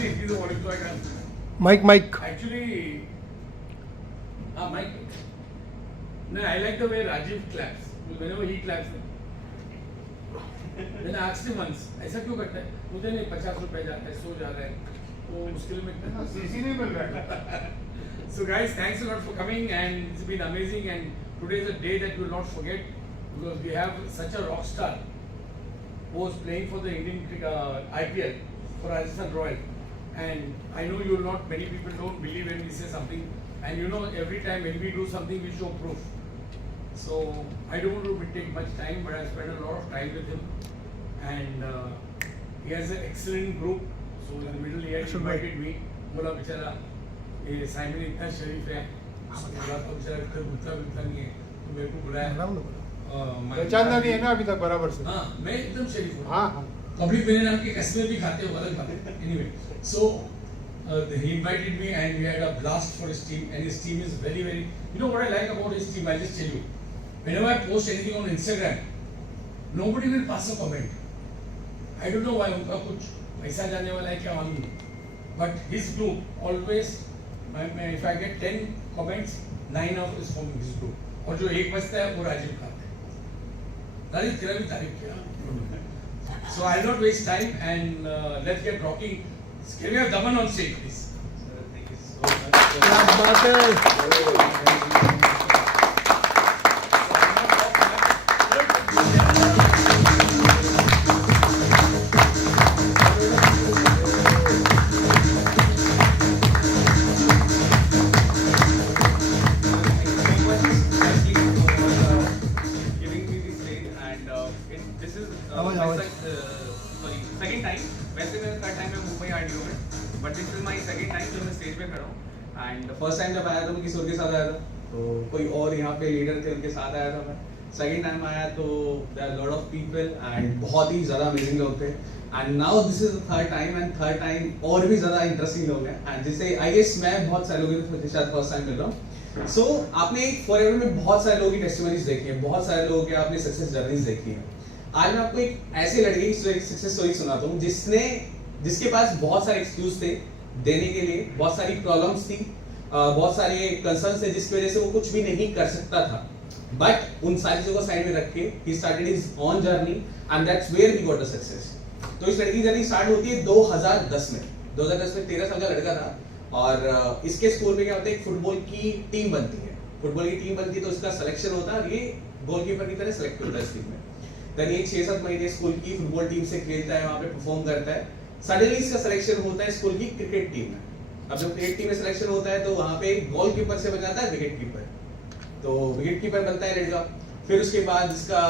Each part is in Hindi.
actually increase the volume so I can. Mike. Actually, Mike. No, I like the way Rajiv claps. Whenever he claps. Then I asked him once, ऐसा क्यों करता है? मुझे नहीं 50 रुपए जाता है, 100 जा रहा है. वो मुश्किल में कितना सीसी नहीं मिल रहा है. So guys, thanks a lot for coming and it's been amazing and today is a day that we will not forget because we have such a rock star who was playing for the Indian IPL for Rajasthan Royal and I know you will not, many people don't believe when we say something and you know every time when we do something we show proof. So I don't want to take much time but I spent a lot of time with him and he has an excellent group. So in the middle he had invited me, बोला बेचारा ये साइमन इतना शरीफ है, बोला तो बेचारा इतना गुस्सा नहीं है, तो मेरे को बुलाया। पहचानना नहीं है ना अभी तक बराबर से। हाँ, मैं एकदम शरीफ हूँ। हाँ। पब्लिक मेरे नाम के कस्मे भी खाते हो अलग बात है। Anyway, so he invited me and we had a blast for his team and his team is very very. You know what I like about his team? I'll just tell you. Whenever I post anything on Instagram, nobody will pass a comment. I don't know why उनका कुछ पैसा जाने वाला है क्या मालूम नहीं, but his group always, if I get 10 comments, 9 of is from his group, और जो एक बचता है वो राजीव खाता है। राजीव तेरा भी तारीफ किया। So I'll not waste time and let's get rocking. Can we have Daman on stage, please? Thank you so much. Second time, वैसे मेरा थर्ड टाइम है मुंबई आरडीओ में, but this is my second time जो मैं स्टेज पे खड़ा हूँ। एंड फर्स्ट टाइम जब आया तो मैं किसी और के साथ आया था, तो कोई और यहाँ पे लीडर थे उनके साथ आया था मैं। सेकंड टाइम आया तो there are lot of people and बहुत ही ज़्यादा अमेजिंग लोग थे। And now this is the third time and third time और भी ज़्यादा इंटरेस्टिंग लोग हैं एंड जिससे आई गेस मैं बहुत सारे लोगों के साथ फर्स्ट टाइम मिल रहा हूँ। सो आपने फॉरएवर में बहुत सारे लोगों की टेस्टिमनीज देखी है, बहुत सारे लोगों की आपने सक्सेस जर्नीज देखी है। आज मैं आपको एक ऐसी लड़की की सक्सेस स्टोरी सुनाता हूँ जिसके पास बहुत सारे एक्सक्यूज थे देने के लिए, बहुत सारी प्रॉब्लम्स थी, बहुत सारे कंसर्न्स थे जिसकी वजह से वो कुछ भी नहीं कर सकता था, बट उन सारी चीजों को साइड में रख के ही started his own journey and that's where he got the success. तो इस लड़की की जर्नी स्टार्ट होती है 2010 में। 2010 में 13 साल का लड़का था और इसके स्कूल में क्या होता है, एक फुटबॉल की टीम बनती है। फुटबॉल की टीम बनती है तो उसका सिलेक्शन होता है और ये गोलकीपर की तरह सेलेक्ट होता है इस टीम में। देन ये 6-7 महीने स्कूल की फुटबॉल टीम से खेलता है, वहां पे परफॉर्म करता है। सडनली इसका सिलेक्शन होता है स्कूल की क्रिकेट टीम में। अब जब क्रिकेट टीम में सिलेक्शन होता है तो वहां पे गोलकीपर से बन जाता है विकेट कीपर, तो विकेट कीपर बनता है लड़का। फिर उसके बाद इसका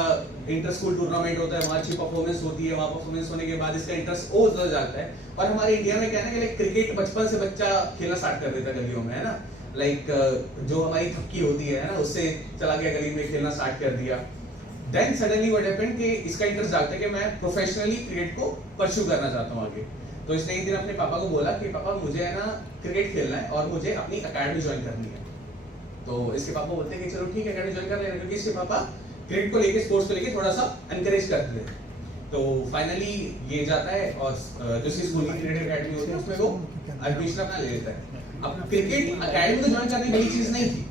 इंटर स्कूल टूर्नामेंट होता है, वहां अच्छी परफॉर्मेंस होती है, वहां परफॉर्मेंस होने के बाद इसका इंटरेस्ट और ज्यादा जाता है। और हमारे इंडिया में क्या है ना कि क्रिकेट बचपन से बच्चा खेलना स्टार्ट कर देता है गलियों में, है ना, लाइक जो हमारी थपकी होती है ना उससे चला गया गली में खेलना स्टार्ट कर दिया। देन सडनली व्हाट हैपेंड कि इसका इंटरेस्ट जागता है कि मैं प्रोफेशनली क्रिकेट को परस्यू करना चाहता हूँ आगे। तो इसने एक दिन अपने पापा को बोला कि पापा मुझे है ना क्रिकेट खेलना है और मुझे अपनी एकेडमी ज्वाइन करनी है। तो इसके पापा बोलते हैं कि चलो ठीक है एकेडमी ज्वाइन कर लेना, क्योंकि इसके पापा क्रिकेट को लेके, स्पोर्ट्स को लेके थोड़ा सा एनकरेज करते थे। तो फाइनली ये जाता है और जो स्कूल की क्रिकेट एकेडमी होती है उसमें वो एडमिशन अपना ले लेता है। अब क्रिकेट एकेडमी को ज्वाइन करने बड़ी चीज नहीं थी,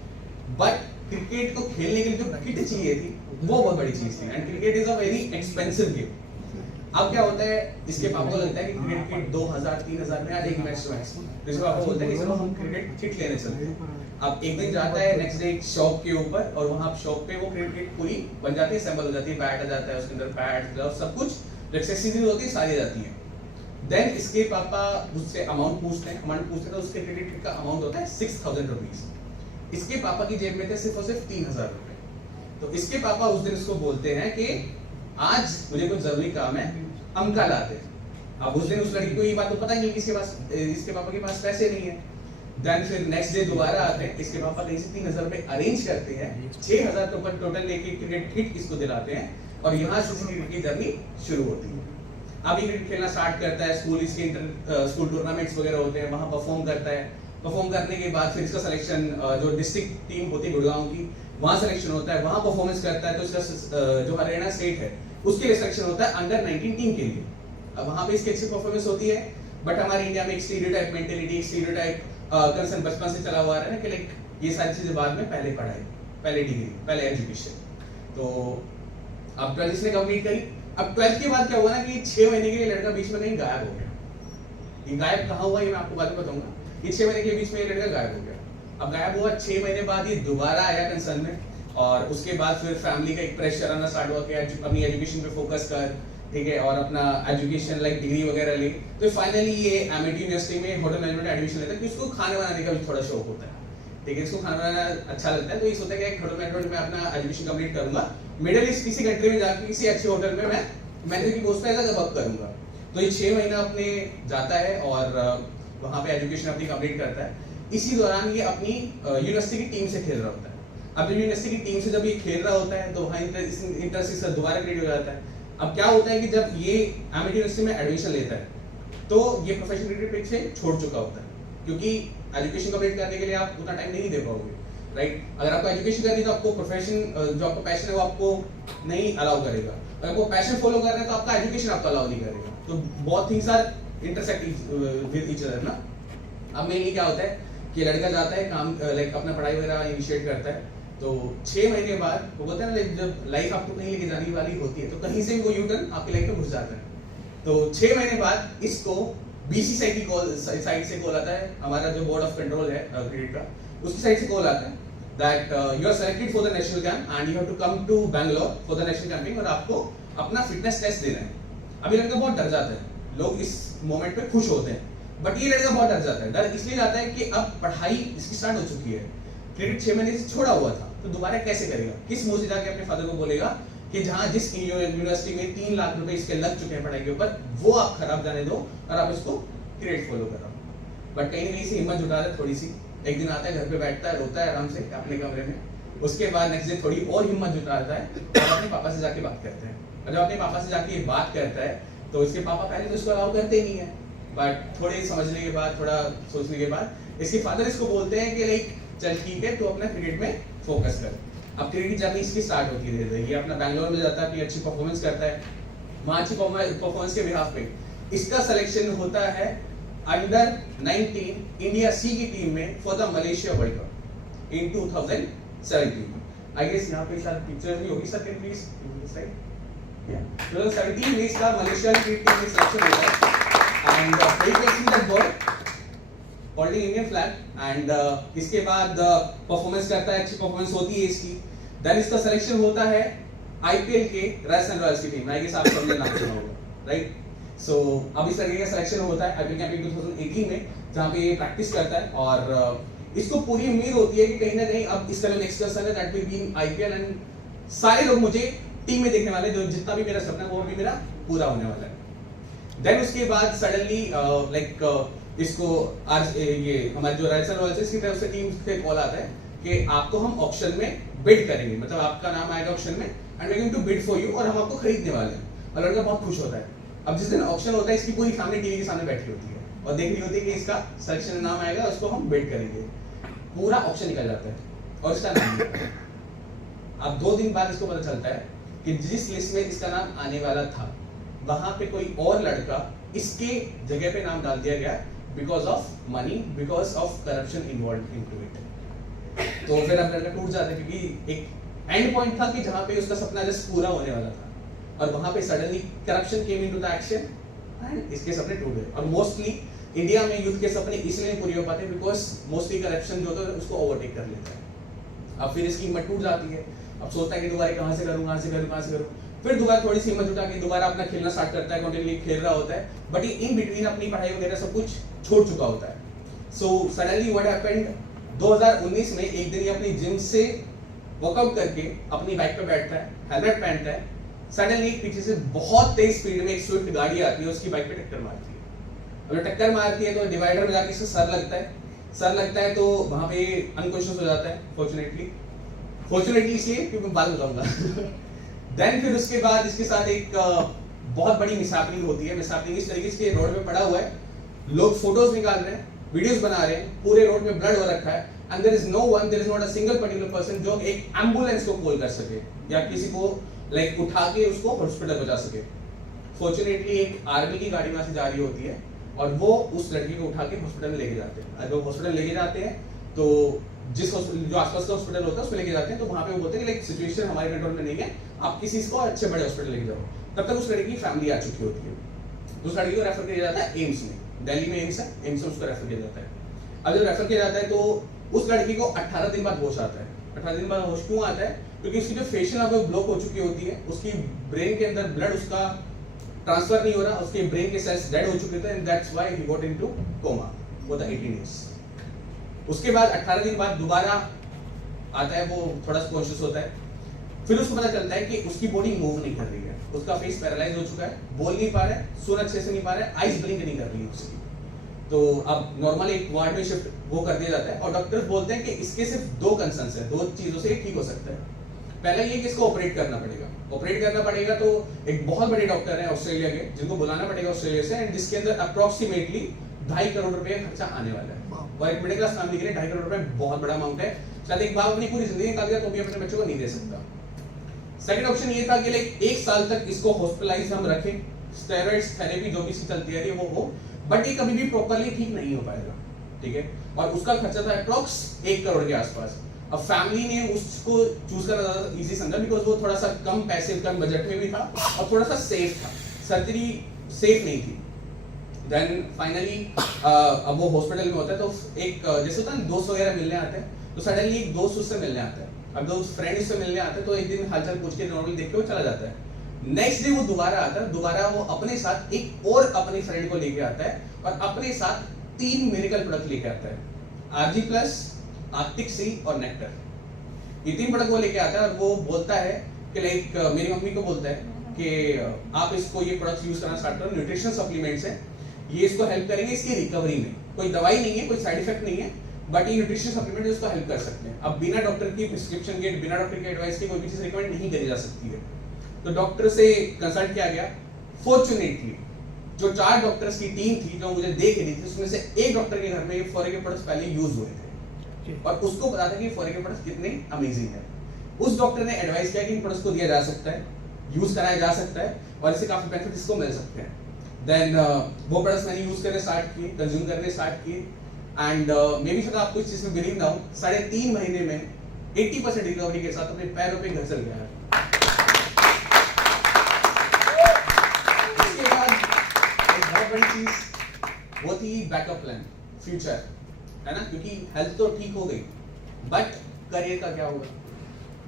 बट क्रिकेट को खेलने के लिए जो किट चाहिए थी वो बहुत बड़ी चीज थी and cricket is a very expensive game. अब क्या होता है, इसके पापा को लगता है कि क्रिकेट किट 2000-3000 में आ जाएगी मैक्स टू मैक्स। तो इसके पापा बोलते हैं कि चलो हम क्रिकेट किट लेने चलते हैं। अब एक दिन जाता है नेक्स्ट डे एक शॉप के ऊपर और वहां शॉप पे वो क्रिकेट किट पूरी बन जाती है, असेंबल हो जाती है, बैट आ जाता है उसके अंदर, पैड ग्लव्स सब कुछ एक्सेसरीज होती है सारी जाती है। देन इसके पापा उससे अमाउंट पूछते हैं तो उसके क्रिकेट किट का अमाउंट होता है 6000 रुपीज। इसके पापा की जेब में थे सिर्फ और सिर्फ 3000 रुपए। तो इसके पापा उस दिन उसको बोलते हैं कि आज मुझे कुछ जरूरी काम है, हम कल आते हैं। अब उस दिन उस लड़की को ये बात तो पता नहीं कि इसके पापा के पास पैसे नहीं है। देन फिर नेक्स्ट डे दोबारा आते हैं, इसके पापा कहीं से 3000 रुपए अरेंज करते हैं, 6000 के ऊपर टोटल लेके क्रिकेट किट इसको दिलाते हैं और यहाँ से क्रिकेट की जर्नी शुरू होती है। अब ये क्रिकेट खेलना स्टार्ट करता है, स्कूल इसके स्कूल टूर्नामेंट्स वगैरह होते हैं, वहाँ परफॉर्म करता है। परफॉर्म करने के बाद फिर इसका सिलेक्शन जो डिस्ट्रिक्ट टीम होती है गुड़गांव की, वहाँ सिलेक्शन होता है, वहाँ परफॉर्मेंस करता है। तो इसका जो हरियाणा स्टेट है उसके लिए सिलेक्शन होता है अंडर 19 टीम के लिए। अब वहाँ पे इसकी अच्छी परफॉर्मेंस होती है बट हमारे इंडिया में एक स्टीरियोटाइप मेंटेलिटी, एक स्टीरियोटाइप कंसर्न बचपन से चला हुआ है ना कि लाइक ये सारी चीजें बाद में, पहले पढ़ाई, पहले डिग्री, पहले एजुकेशन। तो अब 12th इसने कंप्लीट करी। अब 12th के बाद क्या हुआ ना कि 6 महीने के लिए लड़का बीच में कहीं गायब हो गया। ये गायब कहाँ हुआ ये मैं आपको बाद में बताऊंगा। ये 6 महीने के बीच में ये लड़का गायब हो गया। अब गायब हुआ 6 महीने बाद ये दोबारा आया कंसर्न में, और उसके बाद फिर फैमिली का एक प्रेशर आना स्टार्ट हुआ कि अपनी एजुकेशन पे फोकस कर, ठीक है, और अपना एजुकेशन लाइक डिग्री वगैरह ले। तो फाइनली ये एमआईटी यूनिवर्सिटी में होटल मैनेजमेंट में एडमिशन लेता है, क्योंकि उसको खाना बनाने का भी थोड़ा शौक होता है, ठीक है, इसको खाना बनाना अच्छा लगता है। तो ये सोचता है कि होटल मैनेजमेंट में अपना एजुकेशन कंप्लीट करूंगा, मिडिल ईस्ट किसी कंट्री में जाकर किसी अच्छे होटल में मैं मैनेजर की पोस्ट पे वर्क करूंगा। तो ये 6 महीना अपने जाता है और वहाँ पे एजुकेशन अपनी कंप्लीट करता है। इसी दौरान ये अपनी यूनिवर्सिटी की टीम से खेल रहा होता है। अब जब यूनिवर्सिटी की टीम से जब ये खेल रहा होता है तो वहाँ इंटरेस्ट इसका दोबारा क्रिएट हो जाता है। अब क्या होता है कि जब ये एमआईटी यूनिवर्सिटी में एडमिशन लेता है तो ये प्रोफेशनल क्रिकेट पीछे छोड़ चुका होता है, क्योंकि एजुकेशन कंप्लीट करने के लिए आप उतना टाइम नहीं दे पाओगे, राइट। अगर आपको एजुकेशन करनी है तो आपको प्रोफेशन जो आपका पैशन है वो आपको नहीं अलाउ करेगा, अगर आपको पैशन फॉलो कर रहे हैं तो आपका एजुकेशन आपको अलाउ नहीं करेगा। तो बहुत things are intersect with each other ना। अब मेनली क्या होता है कि लड़का जाता है काम लाइक अपना पढ़ाई वगैरह इनिशिएट करता है। तो 6 महीने बाद वो बोलते हैं ना, जब लाइफ आपको कहीं लेके जाने वाली होती है तो कहीं से भी वो यू टर्न आपकी लाइफ में घुस जाता है। तो 6 महीने बाद इसको बीसीसीआई की कॉल साइड से कॉल आता है, हमारा जो बोर्ड ऑफ कंट्रोल है क्रिकेट का, उसकी साइड से कॉल आता है that you are selected for the national camp and you have to come to Bangalore for the national camping, और आपको अपना फिटनेस टेस्ट देना है। अभी लड़का बहुत डर जाता है, लोग इस मोमेंट पे खुश होते हैं, बट ये लड़का बहुत डर जाता है। डर इसलिए जाता है कि अब पढ़ाई इसकी स्टार्ट हो चुकी है, क्रिकेट 6 महीने से छोड़ा हुआ था, तो दोबारा कैसे करेगा, किस मुंह से जाके अपने फादर को बोलेगा कि जहां जिस यूनिवर्सिटी में 3 लाख रुपए इसके लग चुके हैं पढ़ाई के ऊपर, वो आप खराब जाने दो और आप इसको क्रिकेट फॉलो करो। बट कहीं ना कहीं से हिम्मत जुटा रहा है थोड़ी सी। एक दिन आता है, घर पे बैठता है, रोता है आराम से अपने कमरे में। उसके बाद नेक्स्ट डे थोड़ी और हिम्मत जुटाता है और अपने पापा से जाके बात करता है। और जब अपने पापा से जाके बात करता है तो इसके पापा पहले तो इसको अलाउ करते ही नहीं है, बट थोड़े समझने के बाद, थोड़ा सोचने के बाद इसके फादर इसको बोलते हैं कि लाइक चल ठीक है, तो अपना क्रिकेट में फोकस कर। अब क्रिकेट की जर्नी इसकी स्टार्ट होती है धीरे धीरे। ये अपना बैंगलोर में जाता है, अपनी अच्छी परफॉर्मेंस करता है, वहाँ अच्छी परफॉर्मेंस के बिहाफ पे इसका सिलेक्शन होता है अंडर 19 इंडिया सी की टीम में for the Malaysia world cup in 2017। I guess यहाँ पे शायद पिक्चर भी होगी, सर कैन प्लीज या 2017 में इसका मलेशिया की टीम में सिलेक्शन होता है and he catching that ball holding Indian flag and इसके बाद परफॉर्मेंस करता है, अच्छी परफॉर्मेंस होती है इसकी। देन इसका सिलेक्शन होता है आईपीएल के राजस्थान रॉयल्स की टीम, आई गेस आप सबने नाम सुना होगा, राइट। सो अब इस तरीके का सिलेक्शन होता है आईपीएल कैंपिंग 2018 में, जहां पे ये प्रैक्टिस करता है और इसको पूरी उम्मीद होती है कि कहीं ना कहीं अब इसका जो नेक्स्ट पर्सन है that will be in IPL and सारे लोग मुझे टीम में देखने वाले, जो जितना भी मेरा सपना है वो भी मेरा पूरा होने वाला है। देन उसके बाद सडनली लाइक इसको आज ये हमारे जो राजस्थान रॉयल्स है इसकी तरफ से टीम से कॉल आता है कि आपको हम ऑक्शन में बिड करेंगे, मतलब आपका नाम आएगा ऑक्शन में and we are going to bid for you, और हम आपको खरीदने वाले हैं। और लड़का बहुत खुश होता है। अब जिस दिन ऑक्शन होता है इसकी पूरी फैमिली टीवी के सामने बैठी होती है और देख रही होती है कि इसका सिलेक्शन नाम आएगा, उसको हम बिड करेंगे। पूरा ऑक्शन निकल जाता है और इसका नाम निकलता है। अब 2 दिन बाद इसको पता चलता है कि जिस लिस्ट में इसका नाम आने वाला था वहां पे कोई और लड़का इसके जगह पे नाम डाल दिया गया because of money, because of corruption involve into it. तो फिर अब लड़का टूट जाता है, क्योंकि एक एंड पॉइंट था कि जहां पे उसका सपना जस्ट पूरा होने वाला था और वहां पे suddenly corruption came into the action and इसके सपने टूट गए। और मोस्टली इंडिया में यूथ के सपने इसलिए पूरे हो पाते हैं बिकॉज मोस्टली करप्शन जो होता है उसको ओवरटेक कर लेता है। अब फिर इसकी हिम्मत टूट जाती है, अब सोचता है कि दोबारा कहां से करूं, कहां से करूं, कहां से करूं। फिर दोबारा थोड़ी सी हिम्मत जुटा के दोबारा अपना खेलना स्टार्ट करता है, कंटिन्यूअसली खेल रहा होता है, बट ये इन बिटवीन अपनी पढ़ाई वगैरह सब कुछ छोड़ चुका होता है। सो सडनली व्हाट हैपेंड, 2019 में एक दिन ये अपनी जिम से वर्कआउट करके अपनी बाइक पे बैठता है, हेलमेट पहनता है, सडनली पीछे से बहुत तेज स्पीड में एक स्विफ्ट गाड़ी आती है, उसकी बाइक पे टक्कर मारती है। अगर टक्कर मारती है तो डिवाइडर में जाके इससे सर लगता है तो वहां पे अनकॉन्शियस हो जाता है। फॉर्चुनेटली इसलिए क्योंकि मैं बात बताऊंगा। देन फिर उसके बाद इसके साथ एक बहुत बड़ी मिसहैपनिंग होती है। मिसहैपनिंग इस तरीके से रोड पे पड़ा हुआ है, लोग फोटोज निकाल रहे हैं, वीडियोस बना रहे हैं, पूरे रोड में ब्लड हो रखा है and there is not a single particular person जो एक एम्बुलेंस को कॉल कर सके या किसी को लाइक उठा के उसको हॉस्पिटल पहुंचा सके। फॉर्चुनेटली एक आर्मी की गाड़ी वहां से जा रही होती है और वो उस लड़की को उठा के हॉस्पिटल में लेके जाते हैं। अगर वो हॉस्पिटल लेके जाते हैं तो जिस जो आसपास का हॉस्पिटल होता है उसमें लेके जाते हैं, तो वहाँ पे वो बोलते हैं कि लाइक सिचुएशन हमारे कंट्रोल में नहीं है, आप किसी को अच्छे बड़े हॉस्पिटल लेके जाओ। तब तक उस लड़की की फैमिली आ चुकी होती है, तो उस लड़की को रेफर किया जाता है एम्स में, दिल्ली में एम्स है, एम्स में उसको रेफर किया जाता है। अब जब रेफर किया जाता है तो उस लड़की को 18 दिन बाद होश आता है। 18 दिन बाद होश क्यों आता है? क्योंकि उसकी जो फेशियल अब ब्लॉक हो चुकी होती है, उसकी ब्रेन के अंदर ब्लड उसका ट्रांसफर नहीं हो रहा, उसके ब्रेन के सेल्स डेड हो चुके थे, and that's why he got into coma for the 18 days. उसके बाद 18 दिन बाद दोबारा आता है, वो थोड़ा कॉन्शियस होता है, फिर उसको पता चलता है कि उसकी बॉडी मूव नहीं कर रही है, उसका फेस पैरालाइज हो चुका है, बोल नहीं पा रहा है, सुन अच्छे से नहीं पा रहा है, आइज ब्लिंक नहीं कर रही है उसकी। तो अब नॉर्मल एक वार्ड में शिफ्ट वो कर दिया जाता है, और डॉक्टर्स बोलते हैं कि इसके सिर्फ दो कंसर्न्स है, दो चीजों से ठीक हो सकता है। पहला ये कि इसको ऑपरेट करना पड़ेगा। ऑपरेट करना पड़ेगा तो एक बहुत बड़े डॉक्टर है ऑस्ट्रेलिया के, जिनको बुलाना पड़ेगा ऑस्ट्रेलिया से, एंड जिसके अंदर अप्रोक्सीमेटली 2.5 करोड़ रुपए खर्चा आने वाला है। और एक मिडिल क्लास फैमिली के लिए 2.5 करोड़ रुपए बहुत बड़ा अमाउंट है। शायद एक बाप अपनी पूरी जिंदगी निकाल दिया तो भी अपने बच्चों को नहीं दे सकता। सेकंड ऑप्शन ये था कि लाइक 1 साल तक इसको हॉस्पिटलाइज हम रखें, स्टेरॉइड्स थेरेपी जो भी इसकी चलती है वो हो, बट ये कभी भी प्रॉपर्ली ठीक नहीं हो पाएगा, ठीक है। और उसका खर्चा था अप्रॉक्स 1 करोड़ के आसपास। अब फैमिली ने उसको चूज करना ज्यादा इजी समझा, बिकॉज वो थोड़ा सा कम पैसे कम बजट में भी था और थोड़ा सा सेफ था, सर्जरी सेफ नहीं थी। देन फाइनली अब वो हॉस्पिटल में होता है तो एक जैसे होता है दोस्त वगैरह मिलने आते हैं, तो सडनली एक दोस्त उससे मिलने आता है। अब दोस्त फ्रेंड उससे मिलने आता है तो एक दिन हालचाल पूछ के नॉर्मली देख के वो चला जाता है। नेक्स्ट डे वो दोबारा आता है, दोबारा वो अपने साथ एक और अपने फ्रेंड को लेके आता है और अपने साथ 3 मिरेकल प्रोडक्ट लेके आता है, आरजी प्लस, आर्टिक सी और नेक्टर। ये 3 प्रोडक्ट वो लेके आता है और वो बोलता है कि लाइक मेरी मम्मी को बोलता है कि आप इसको ये प्रोडक्ट्स यूज करना स्टार्ट करो, न्यूट्रिशनल सप्लीमेंट्स है, ये इसको हेल्प करेंगे इसकी रिकवरी में। कोई दवाई नहीं है, कोई साइड इफेक्ट नहीं है, बट ये न्यूट्रिशनल सप्लीमेंट इसको हेल्प कर सकते हैं। अब बिना डॉक्टर की प्रिस्क्रिप्शन के, बिना डॉक्टर की एडवाइस के कोई भी चीज रिकमेंड नहीं करी जा सकती है। तो डॉक्टर से कंसल्ट किया गया। फॉर्चुनेटली जो 4 डॉक्टर्स की टीम थी जो मुझे देख रही थी, उसमें से एक डॉक्टर के घर में ये फोरे के प्रोडक्ट्स पहले यूज हुए थे और उसको पता था कि फोरे के प्रोडक्ट्स कितने अमेजिंग है। उस डॉक्टर ने एडवाइस किया कि इन प्रोडक्ट्स को दिया जा सकता है, यूज कराया जा सकता है और इससे काफी बेनिफिट इसको मिल सकते हैं। देन वो प्रोडक्ट्स मैंने यूज करने स्टार्ट किए, कंज्यूम करने स्टार्ट किए, एंड मे बी शायद आपको इस चीज में बिलीव ना हो, 3.5 महीने में 80% रिकवरी के साथ अपने पैरों पे घर चल गया है। इसके बाद एक बहुत बड़ी चीज वो थी बैकअप प्लान, फ्यूचर, है ना, क्योंकि हेल्थ तो ठीक हो गई बट करियर का क्या होगा।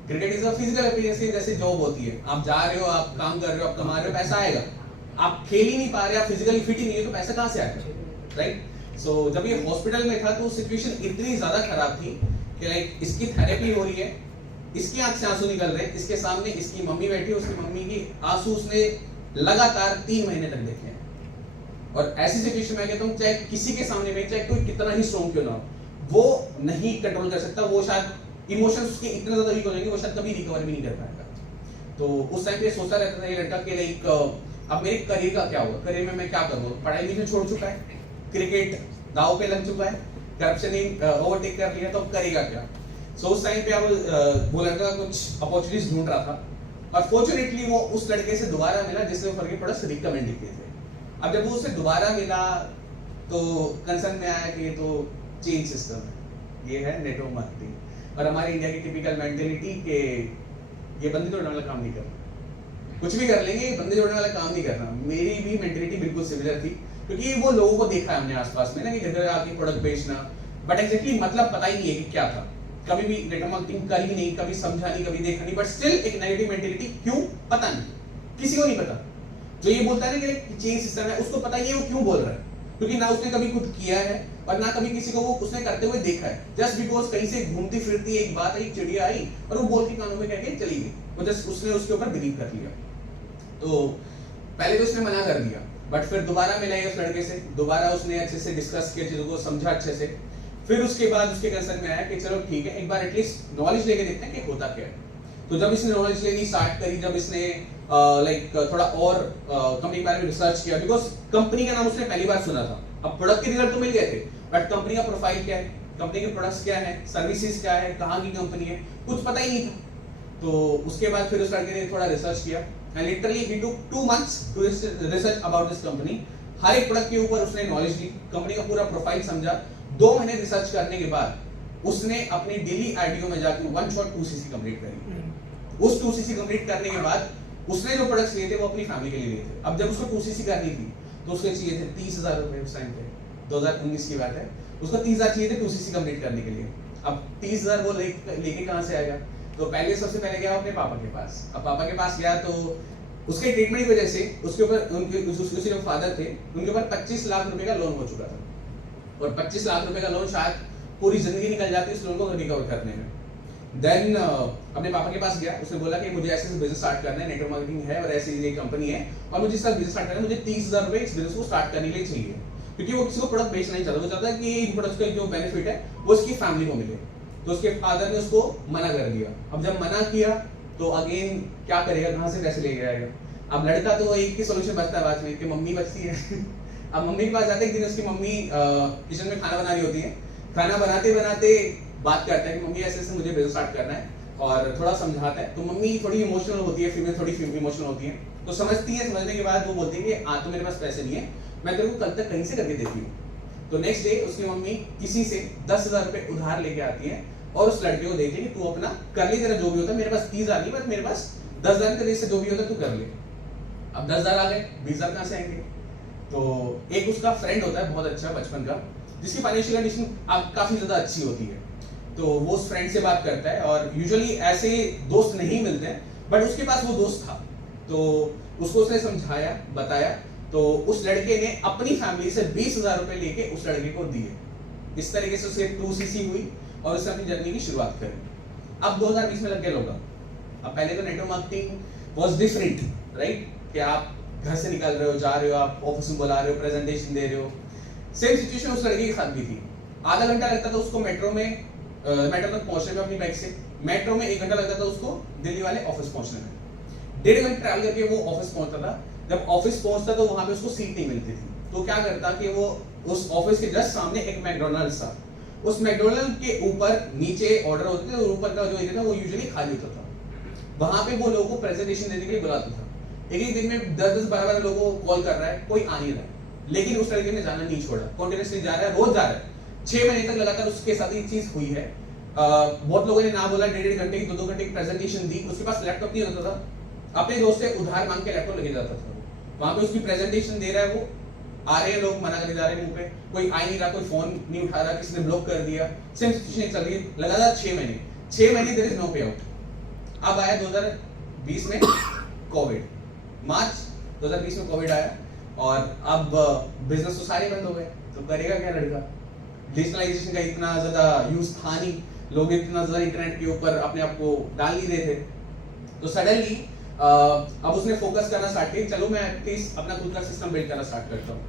Cricket is a physical appearance, जैसे जॉब होती है, आप जा रहे हो, आप काम कर रहे हो, आप कमा रहे हो, पैसा आएगा। आप खेल ही नहीं पा रहे, आप फिजिकली फिट ही नहीं है तो पैसा कहां से आएगा, राइट। सो जब ये हॉस्पिटल में था तो सिचुएशन इतनी ज्यादा खराब थी कि लाइक इसकी थेरेपी हो रही है, इसकी आंख से आंसू निकल रहे हैं, इसके सामने इसकी मम्मी बैठी है, उसकी मम्मी की आंसू उसने लगातार 3 महीने तक देखे हैं। और ऐसी सिचुएशन में कहता हूं चाहे किसी के सामने में, चाहे कोई कितना ही स्ट्रॉन्ग क्यों ना हो, वो नहीं कंट्रोल कर सकता, वो शायद इमोशंस उसके इतने ज्यादा वीक हो जाएंगे, वो शायद कभी रिकवर भी नहीं कर पाएगा। तो उस टाइम पे सोचता रहता था ये लड़का कि लाइक अब मेरे करियर का क्या होगा, करियर में मैं क्या करूंगा। पढ़ाई लिखाई छोड़ चुका है, क्रिकेट दाव पे लग चुका है, करप्शन ने ओवरटेक कर लिया, तो अब करेगा क्या। सो उस टाइम पे अब वो लड़का कुछ अपॉर्चुनिटीज ढूंढ रहा था और फॉर्चुनेटली वो उस लड़के से दोबारा मिला जिसने वो फर्क प्रोडक्ट्स रिकमेंड किए थे। अब जब वो उससे दोबारा मिला तो कंसर्न में आया कि ये तो चेंज सिस्टम है, ये है नेटवर्क मार्केटिंग, और हमारे इंडिया की टिपिकल मेंटेलिटी के ये बंदे जोड़ने वाला काम नहीं करना, कुछ भी कर लेंगे, बंदे जोड़ने वाला काम नहीं करना। मेरी भी मेंटेलिटी बिल्कुल सिमिलर थी, क्योंकि वो लोगों को देखा है हमने आसपास में ना कि घर आके प्रोडक्ट बेचना, बट एग्जैक्टली मतलब पता ही नहीं है कि क्या था। कभी भी नेटवर्क मार्केटिंग करी नहीं, कभी समझा नहीं, कभी देखा नहीं, बट स्टिल एक नेगेटिव मेंटेलिटी, क्यों पता नहीं, किसी को नहीं पता। जो ये बोलता है ना कि चेंज सिस्टम है, उसको पता ही है वो क्यों बोल रहा है, क्योंकि ना उसने कभी खुद किया है और ना कभी किसी को वो उसने करते हुए देखा है। जस्ट बिकॉज कहीं से घूमती फिरती एक बात आई, एक चिड़िया आई और वो बोल के कानों में कह के चली गई, वो जस्ट उसने उसके ऊपर बिलीव कर लिया। तो पहले तो उसने मना कर दिया, बट फिर दोबारा मिला उस लड़के से, दोबारा उसने अच्छे से डिस्कस किया, चीजों को समझा अच्छे से, फिर उसके बाद उसके कंसर्न में आया कि चलो ठीक है एक बार एटलीस्ट नॉलेज लेके देखते हैं कि होता क्या है। तो जब इसने नॉलेज लेनी स्टार्ट करी, जब इसने लाइक थोड़ा और कंपनी के बारे में रिसर्च किया, बिकॉज कंपनी का नाम उसने पहली बार सुना था, अब प्रोडक्ट के रिजल्ट तो मिल गए थे, बट कंपनी का प्रोफाइल क्या है, कंपनी के प्रोडक्ट्स क्या है, सर्विसेज क्या है, कहाँ की कंपनी है, कुछ पता ही नहीं था। तो उसके बाद फिर उस लड़के ने थोड़ा रिसर्च किया, and literally he took 2 months to research about this company, हर एक प्रोडक्ट के ऊपर उसने नॉलेज ली, कंपनी का पूरा प्रोफाइल समझा। 2 महीने रिसर्च करने के बाद उसने अपनी डेली आईडीओ में जाकर 1 शॉट 2cc कंप्लीट करी। उस 2cc कंप्लीट करने के बाद उसने जो प्रोडक्ट्स लिए थे वो अपनी फैमिली के लिए लिए थे। अब जब उसको 2cc करनी थी तो उसके चाहिए थे 30,000 रुपए उस टाइम पे, 2019 की बात है। उसको 30,000 चाहिए थे 2cc कंप्लीट करने के लिए। अब 30,000 वो लेके कहां से आएगा? तो पहले सबसे पहले गया अपने पापा के पास। अब पापा के पास गया तो उसके ट्रीटमेंट की वजह से उसके ऊपर उसके जो फादर थे उनके ऊपर 25 लाख रुपए का लोन हो चुका था, और 25 लाख रुपए का लोन शायद पूरी जिंदगी निकल जाती इस लोन को रिकवर करने में। देन अपने पापा के पास गया, उसने बोला कि मुझे ऐसे बिजनेस स्टार्ट करना है, नेटवर्क मार्केटिंग है और ऐसी ये कंपनी है और मुझे इसका बिजनेस स्टार्ट करना है, मुझे 30,000 रुपए इस बिजनेस को स्टार्ट करने के लिए चाहिए, क्योंकि वो किसी को प्रोडक्ट बेचना नहीं चाहता, वो चाहता है कि इन प्रोडक्ट्स का जो बेनिफिट है वो उसकी फैमिली को मिले। तो उसके फादर ने उसको मना कर दिया। अब जब मना किया तो अगेन क्या करेगा, कहां से पैसे लेके आएगा? अब लड़का तो एक ही सोल्यूशन बचता है बाद में कि मम्मी बचती है अब मम्मी के पास जाते एक दिन उसकी मम्मी किचन में खाना बना रही होती है। खाना बनाते बनाते बात करता है कि मम्मी ऐसे ऐसे मुझे बिजनेस स्टार्ट करना है, और थोड़ा समझाता है। तो मम्मी थोड़ी इमोशनल होती है, फीमेल थोड़ी इमोशनल होती है, तो समझती है। समझने के बाद वो बोलती है कि तो मेरे पास पैसे नहीं है, मैं तेरे को कल तक कहीं से करके देती हूँ। तो नेक्स्ट डे उसकी मम्मी किसी से 10,000 रुपए उधार लेके आती है और उस लड़के को देती है कि तू अपना कर ले, तेरा जो भी होता है, मेरे पास 30,000 नहीं, बस मेरे पास 10,000 तेरे से जो भी होता है तू कर ले। अब 10,000 आ गए, 20,000 कहां से आएंगे? तो एक उसका फ्रेंड होता है बहुत अच्छा बचपन का, जिसकी फाइनेंशियल कंडीशन काफी ज्यादा अच्छी होती है। तो वो उस फ्रेंड से बात करता है, और यूजुअली ऐसे दोस्त नहीं मिलते हैं, बट उसके पास वो दोस्त था। तो उसको उसने समझाया, बताया, तो उस लड़के ने अपनी फैमिली से 20,000 रुपए लेके उस लड़के को दिए। इस तरीके से उससे 2cc हुई और उसने अपनी जर्नी की शुरुआत करी। अब 2020 में लग गए लोग। अब पहले तो network marketing was different, right? कि आप घर से निकल रहे हो, जा रहे हो, आप ऑफिस में बुला रहे हो, प्रेजेंटेशन दे रहे हो। सेम सिचुएशन उस लड़के के साथ भी थी। आधा घंटा लगता था उसको मेट्रो तक पहुंचने में अपनी बाइक से। मेट्रो में 1 घंटा लगता था उसको दिल्ली वाले ऑफिस पहुंचने में। 1.5 घंटे ट्रैवल करके वो ऑफिस पहुंचता था। जब ऑफिस पहुंचता तो वहां पे उसको सीट नहीं मिलती थी, तो क्या करता कि वो उस ऑफिस के जस्ट सामने एक मैकडॉनल्ड्स था, उस मैकडॉनल्ड के ऊपर नीचे ऑर्डर होते थे और ऊपर का जो एरिया था वो यूजुअली खाली होता था। वहां पे वो लोगों को प्रेजेंटेशन देने के लिए बुलाता था। एक दिन में 10-10 12 लोगों को कॉल कर रहा है, कोई आ नहीं रहा है, लेकिन उस लड़के ने जाना नहीं छोड़ा, कॉन्टिन्यूसली जा रहा है, रोज जा रहा है। 6 महीने तक लगातार उसके साथ ये चीज हुई है। बहुत लोगों ने ना बोला, 1.5 घंटे की 2-2 घंटे की प्रेजेंटेशन दी। उसके पास लैपटॉप नहीं होता था, अपने दोस्त से उधार मांग के लैपटॉप लेके जाता था। वहां पे उसकी प्रेजेंटेशन दे रहा है, वो आ रहे हैं लोग, मना करके जा रहे हैं मुंह पे, कोई आ नहीं रहा, कोई फोन नहीं उठा रहा, किसी ने ब्लॉक कर दिया। सेम सिचुएशन चल रही है लगातार 6 महीने देयर इज नो पे आउट। अब आया 2020 में कोविड, मार्च 2020 में कोविड आया, और अब बिजनेस तो सारे बंद हो गए, तो करेगा क्या लड़का? डिजिटलाइजेशन का इतना ज्यादा यूज था नहीं, लोग इतना ज्यादा इंटरनेट के ऊपर अपने आप को डाल नहीं रहे थे। तो सडनली अब उसने फोकस करना स्टार्ट किया, चलो मैं एटलीस्ट अपना खुद का सिस्टम बिल्ड करना स्टार्ट करता हूँ।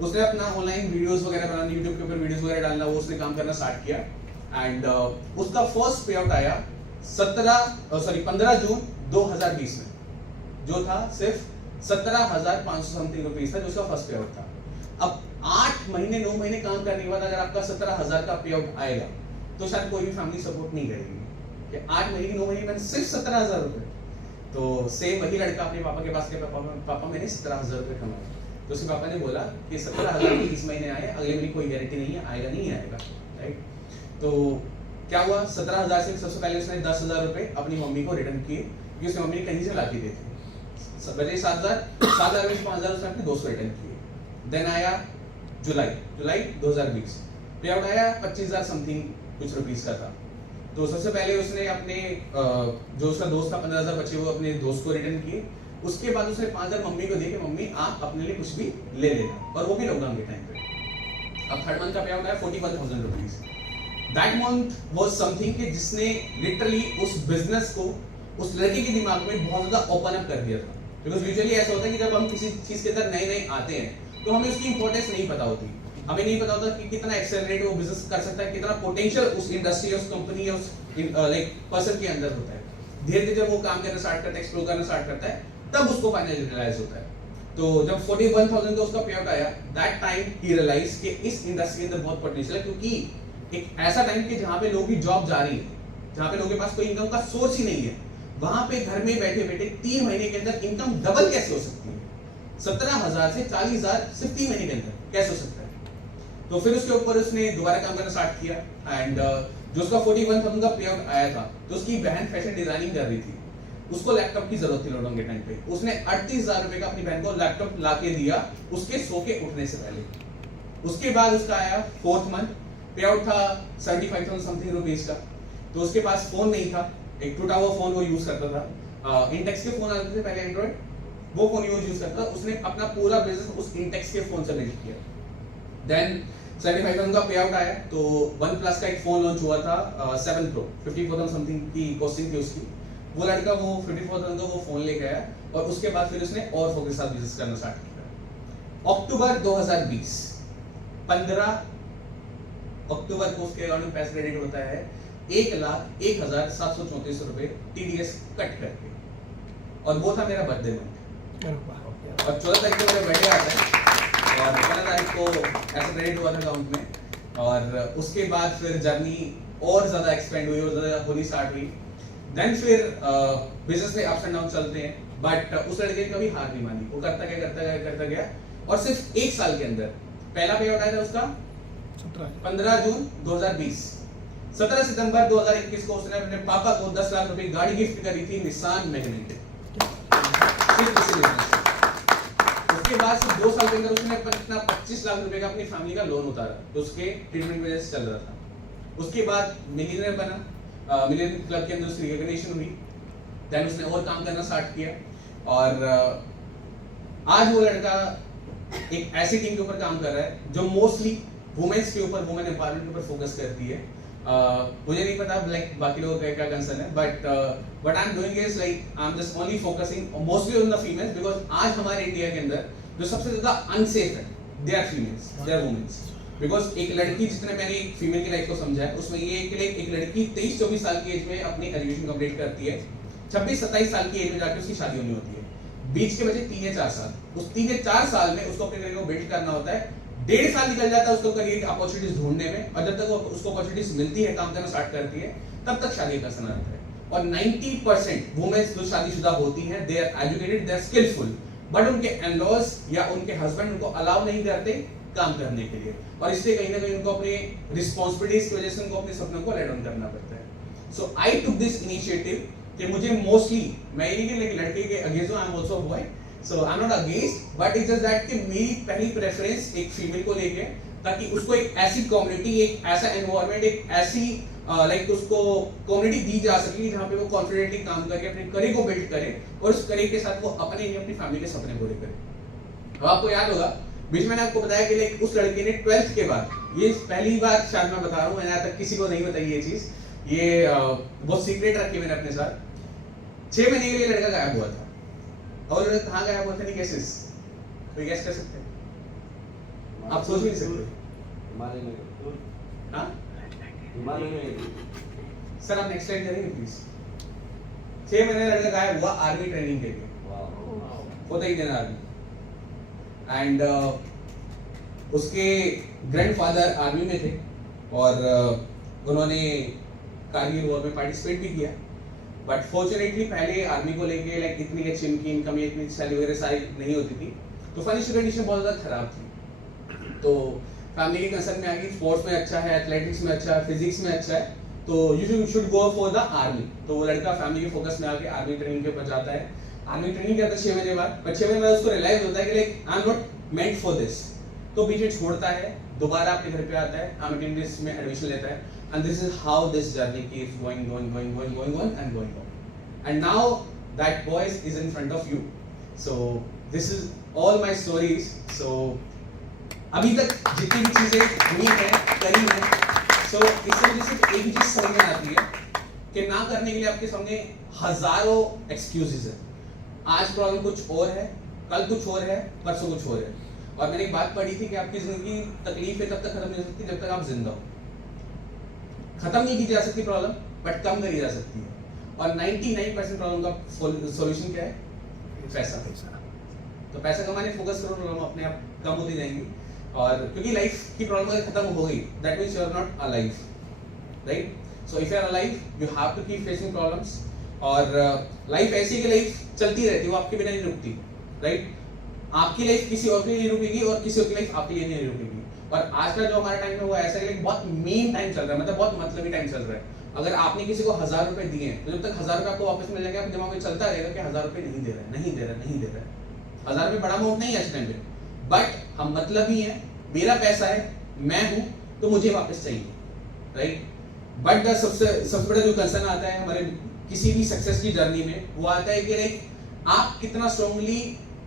उसने अपना ऑनलाइन वीडियोस वगैरह बनाना, यूट्यूब के ऊपर वीडियोस वगैरह डालना, वो उसने काम करना स्टार्ट किया। एंड उसका फर्स्ट पे आउट आया 15 जून 2020 में, जो था सिर्फ 17,500 समथिंग रुपीज था, जो उसका फर्स्ट पे आउट था। अब 8 महीने 9 महीने काम करने के बाद अगर आपका 17,000 का पे आउट आएगा तो शायद कोई भी फैमिली सपोर्ट नहीं करेगी कि 8 महीने 9 महीने में सिर्फ 17,000 रुपए। तो सेम वही लड़का अपने पापा के पास गया, पापा मैंने 17,000 रुपए कमाए। तो उसके पापा ने बोला कि 17,000 इस महीने आए, अगले महीने कोई गारंटी नहीं है आएगा नहीं आएगा, राइट? तो क्या हुआ, 17,000 से सबसे पहले उसने 10,000 रुपए अपनी मम्मी को रिटर्न किए, क्योंकि उसकी मम्मी ने कहीं से ला के दिए थे। बचे 7,000 में 5,000 उसने अपने दोस्त को रिटर्न किए। देन आया जुलाई 2020, पे आउट आया 25,000 समथिंग कुछ रुपीस का था। तो सबसे पहले उसने अपने जो उसका दोस्त था 15,000 बचे वो अपने दोस्त को रिटर्न किए। उसके बाद उसने 5,000 मम्मी को दिए कि मम्मी आप अपने लिए कुछ भी ले लेना, और वो भी लॉकडाउन के टाइम पे। अब 3rd मंथ का पे आउट आया 41,000 rupees. That month was something कि जिसने लिटरली उस बिजनेस को उस लड़के के दिमाग में बहुत ज्यादा ओपन अप कर दिया था। बिकॉज यूजुअली ऐसा होता है कि जब हम किसी चीज के अंदर नए आते हैं तो हमें उसकी इंपॉर्टेंस नहीं पता होती, हमें नहीं पता होता कि कितना एक्सेलरेट वो बिजनेस कर सकता है, कितना पोटेंशियल उस इंडस्ट्री, उस कंपनी या उस लाइक पर्सन के अंदर होता है। धीरे धीरे जब वो काम करना स्टार्ट करता है, एक्सप्लोर करना स्टार्ट करता है, तब उसको फाइनली रियलाइज होता है। तो जब 41,000 का उसका पे आउट आया, दैट टाइम ही रियलाइज कि इस इंडस्ट्री के अंदर बहुत पोटेंशियल है, क्योंकि एक ऐसा टाइम कि जहां पे लोगों की जॉब जा रही है, जहां पे लोगों के पास कोई इनकम का सोर्स ही नहीं है, वहां पे घर में बैठे बैठे 3 महीने के अंदर इनकम डबल कैसे हो सकती है? 17,000 से 40,000 सिर्फ 3 महीने के अंदर, कैसे हो सकता है? तो फिर उसके ऊपर उसने दोबारा काम करना स्टार्ट किया एंड जो उसका 41,000 का पे आउट आया था, तो उसकी बहन फैशन डिजाइनिंग कर रही थी, उसको लैपटॉप की जरूरत थी लॉकडाउन के टाइम पे। उसने 38,000 रुपए का अपनी बहन को लैपटॉप ला के दिया उसके सो के उठने से पहले। उसके बाद उसका आया 4th मंथ, पे आउट था 75,000 समथिंग रुपीज का। तो उसके पास फोन नहीं था, एक टूटा हुआ फोन वो यूज करता था, इंटेक्स के फोन आते थे पहले एंड्रॉइड, वो फोन यूज करता था। उसने अपना पूरा बिजनेस उस इंटेक्स के फोन से बिल्ड किया। देन 75,000 का पे आउट आया, तो OnePlus का एक फोन लॉन्च हुआ था 7 Pro, 54,000 समथिंग की कॉस्टिंग थी उसकी। वो लड़का वो 54,000 का वो फोन लेके आया और उसके बाद फिर उसने और फोकस के साथ बिजनेस करना स्टार्ट किया। अक्टूबर 2020, 15 अक्टूबर को उसके अकाउंट में पैसा क्रेडिट होता है 1,01,734 रुपए TDS कट करके, और वो था मेरा बर्थडे मंथ। और 14 तारीख को मेरा बर्थडे आता है और 15 तारीख को ऐसा क्रेडिट हुआ था अकाउंट में। और उसके बाद फिर जर्नी और ज्यादा एक्सपेंड हुई और ज्यादा होनी स्टार्ट हुई। देन फिर बिजनेस में अप्स एंड डाउन चलते हैं, बट उस लड़के ने कभी हार नहीं मानी, वो करता गया और सिर्फ 1 साल के अंदर पहला पे आउट आया था उसका 15 जून 2020। 17 सितंबर 2021 को उसने अपने पापा को 10 लाख रुपए गाड़ी गिफ्ट करी थी, निसान मैग्नेट। उसके बाद सिर्फ 2 साल के अंदर उसने अपना 25 लाख रुपए का अपनी फैमिली का लोन उतारा, तो उसके ट्रीटमेंट की वजह से चल रहा था। उसके बाद मिलियनर बना, मिलियनर क्लब के अंदर उसकी रिकॉग्निशन हुई। देन उसने और काम करना स्टार्ट किया और आज वो लड़का एक ऐसी टीम के ऊपर काम कर रहा है जो मोस्टली वुमेन्स के ऊपर, वुमेन एम्पावरमेंट के ऊपर फोकस करती है। मुझे नहीं पता लाइक बाकी लोगों का क्या कंसर्न है, but what I am doing is like I am just only focusing mostly on the females, because आज हमारे इंडिया के अंदर जो सबसे ज्यादा अनसेफ है they are females, they are womens. Because एक लड़की, जितने मैंने एक फीमेल की लाइफ को समझा है, उसमें ये एक लड़की 23-24 साल की एज में अपनी एजुकेशन कंप्लीट करती है, 26-27 साल की एज में जाके उसकी शादी होनी होती है, बीच के बचे 3 या 4 साल। उस 3 या 4 साल में उसको अपने करियर को बिल्ड करना होता है। 1.5 साल निकल जाता है उसको करियर की अपॉर्चुनिटीज ढूंढने में, और जब तक वो उसको अपॉर्चुनिटीज मिलती है, काम करना स्टार्ट करती है, तब तक शादी का समय आता है। और 90% वुमेन्स जो शादीशुदा होती हैं, they are educated, they are skillful, but उनके इन-लॉज या उनके हस्बैंड उनको अलाउ नहीं करते काम करने के लिए, और इसलिए कहीं ना कहीं उनको अपने रिस्पॉन्सिबिलिटीज की वजह से उनको अपने सपनों को लेट डाउन करना पड़ता है। So I took this initiative कि मुझे मोस्टली, मैं ये नहीं कि लड़के के अगेंस्ट हूं, I am also a boy, so I am not against, but it's just that कि मेरी पहली प्रेफरेंस एक फीमेल को लेके, ताकि उसको एक ऐसी कम्युनिटी, एक ऐसा एनवायरनमेंट, एक ऐसी लाइक उसको कम्युनिटी दी जा सके जहां पे वो कॉन्फिडेंटली काम करके अपने करियर को बिल्ड करे, और उस करियर के साथ वो अपने ही अपनी फैमिली के सपने पूरे करे। अब आपको याद होगा बीच में मैंने आपको बताया कि लाइक उस लड़के ने 12th के बाद, ये पहली बार शायद मैं बता रहा हूँ, मैंने आज तक किसी को नहीं बताई ये चीज, ये बहुत सीक्रेट रखी मैंने अपने साथ। 6 महीने के लिए लड़का गायब हुआ था, और लड़का कहाँ गायब हुआ था? नहीं गेसेस, कोई गेस कर सकते हैं? आप सोच नहीं सकते। हाँ सर, आप नेक्स्ट टाइम करेंगे प्लीज। 6 महीने लड़का गायब हुआ आर्मी ट्रेनिंग के लिए, होता ही देना आर्मी, एंड उसके ग्रैंडफादर आर्मी में थे और उन्होंने कारगिल वॉर में पार्टिसिपेट भी किया, बट फॉर्चुनेटली पहले आर्मी को लेके लाइक इतनी अच्छी इनकी इनकम, इतनी सैलरी वगैरह सारी नहीं होती थी, तो फाइनेंशियल कंडीशन बहुत ज़्यादा खराब थी। तो फैमिली के कंसर्न में आ गई, स्पोर्ट्स में अच्छा है, एथलेटिक्स में अच्छा है, फिजिक्स में अच्छा है, तो you should go for the army. तो वो लड़का फैमिली के फोकस में आके आर्मी ट्रेनिंग के ऊपर जाता है। आर्मी ट्रेनिंग करता है 6 महीने बाद, पर 6 महीने बाद उसको रियलाइज होता है कि like I am not meant for this, तो बीच में छोड़ता है, दोबारा अपने घर पे आता है, आर्मी ट्रेनिंग में एडमिशन लेता है, and this is how this journey keeps going and now that boy is in front of you. So this is all my stories. So अभी तक जितनी भी चीजें हुई हैं, करी हैं, सो इससे मुझे सिर्फ एक ही चीज समझ में आती है कि ना करने के लिए आपके सामने हजारों एक्सक्यूजेस है। आज प्रॉब्लम कुछ और है, कल कुछ और है, परसों कुछ और है। और मैंने एक बात पढ़ी थी कि आपकी जिंदगी तकलीफें तब तक खत्म नहीं हो सकती जब तक आप जिंदा हो। खत्म नहीं की जा सकती प्रॉब्लम, बट कम करी जा सकती है। और 99% प्रॉब्लम का सॉल्यूशन क्या है? पैसा। तो पैसा कमाने फोकस करो, प्रॉब्लम अपने आप कम होती जाएंगी। और क्योंकि लाइफ की प्रॉब्लम अगर खत्म हो गई, that means you are not alive, right? So if you are alive, you have to keep facing problems. और लाइफ ऐसी है कि लाइफ चलती रहती है, वो आपके बिना नहीं रुकती, राइट? आपकी लाइफ किसी और के लिए नहीं रुकेगी और किसी और की लाइफ आपके लिए नहीं रुकेगी। और आज का जो हमारा टाइम है वो ऐसा है कि बहुत मीन टाइम चल रहा है, मतलब बहुत मतलबी टाइम चल रहा है। अगर आपने किसी को 1000 रुपए दिए हैं तो जब तक 1000 रुपए आपको वापस मिल जाएंगे, आपके दिमाग में चलता रहेगा कि 1000 रुपए नहीं दे रहा है, नहीं दे रहा है, नहीं दे रहा है। 1000 रुपए बड़ा अमाउंट नहीं है इस टाइम पे, बट हम मतलबी हैं, मेरा पैसा है, मैं हूं तो मुझे वापस चाहिए, राइट। बट द सबसे बड़ा जो कंसर्न आता है हमारे किसी भी सक्सेस की जर्नी में, वो आता है कि लाइक आप कितना स्ट्रांगली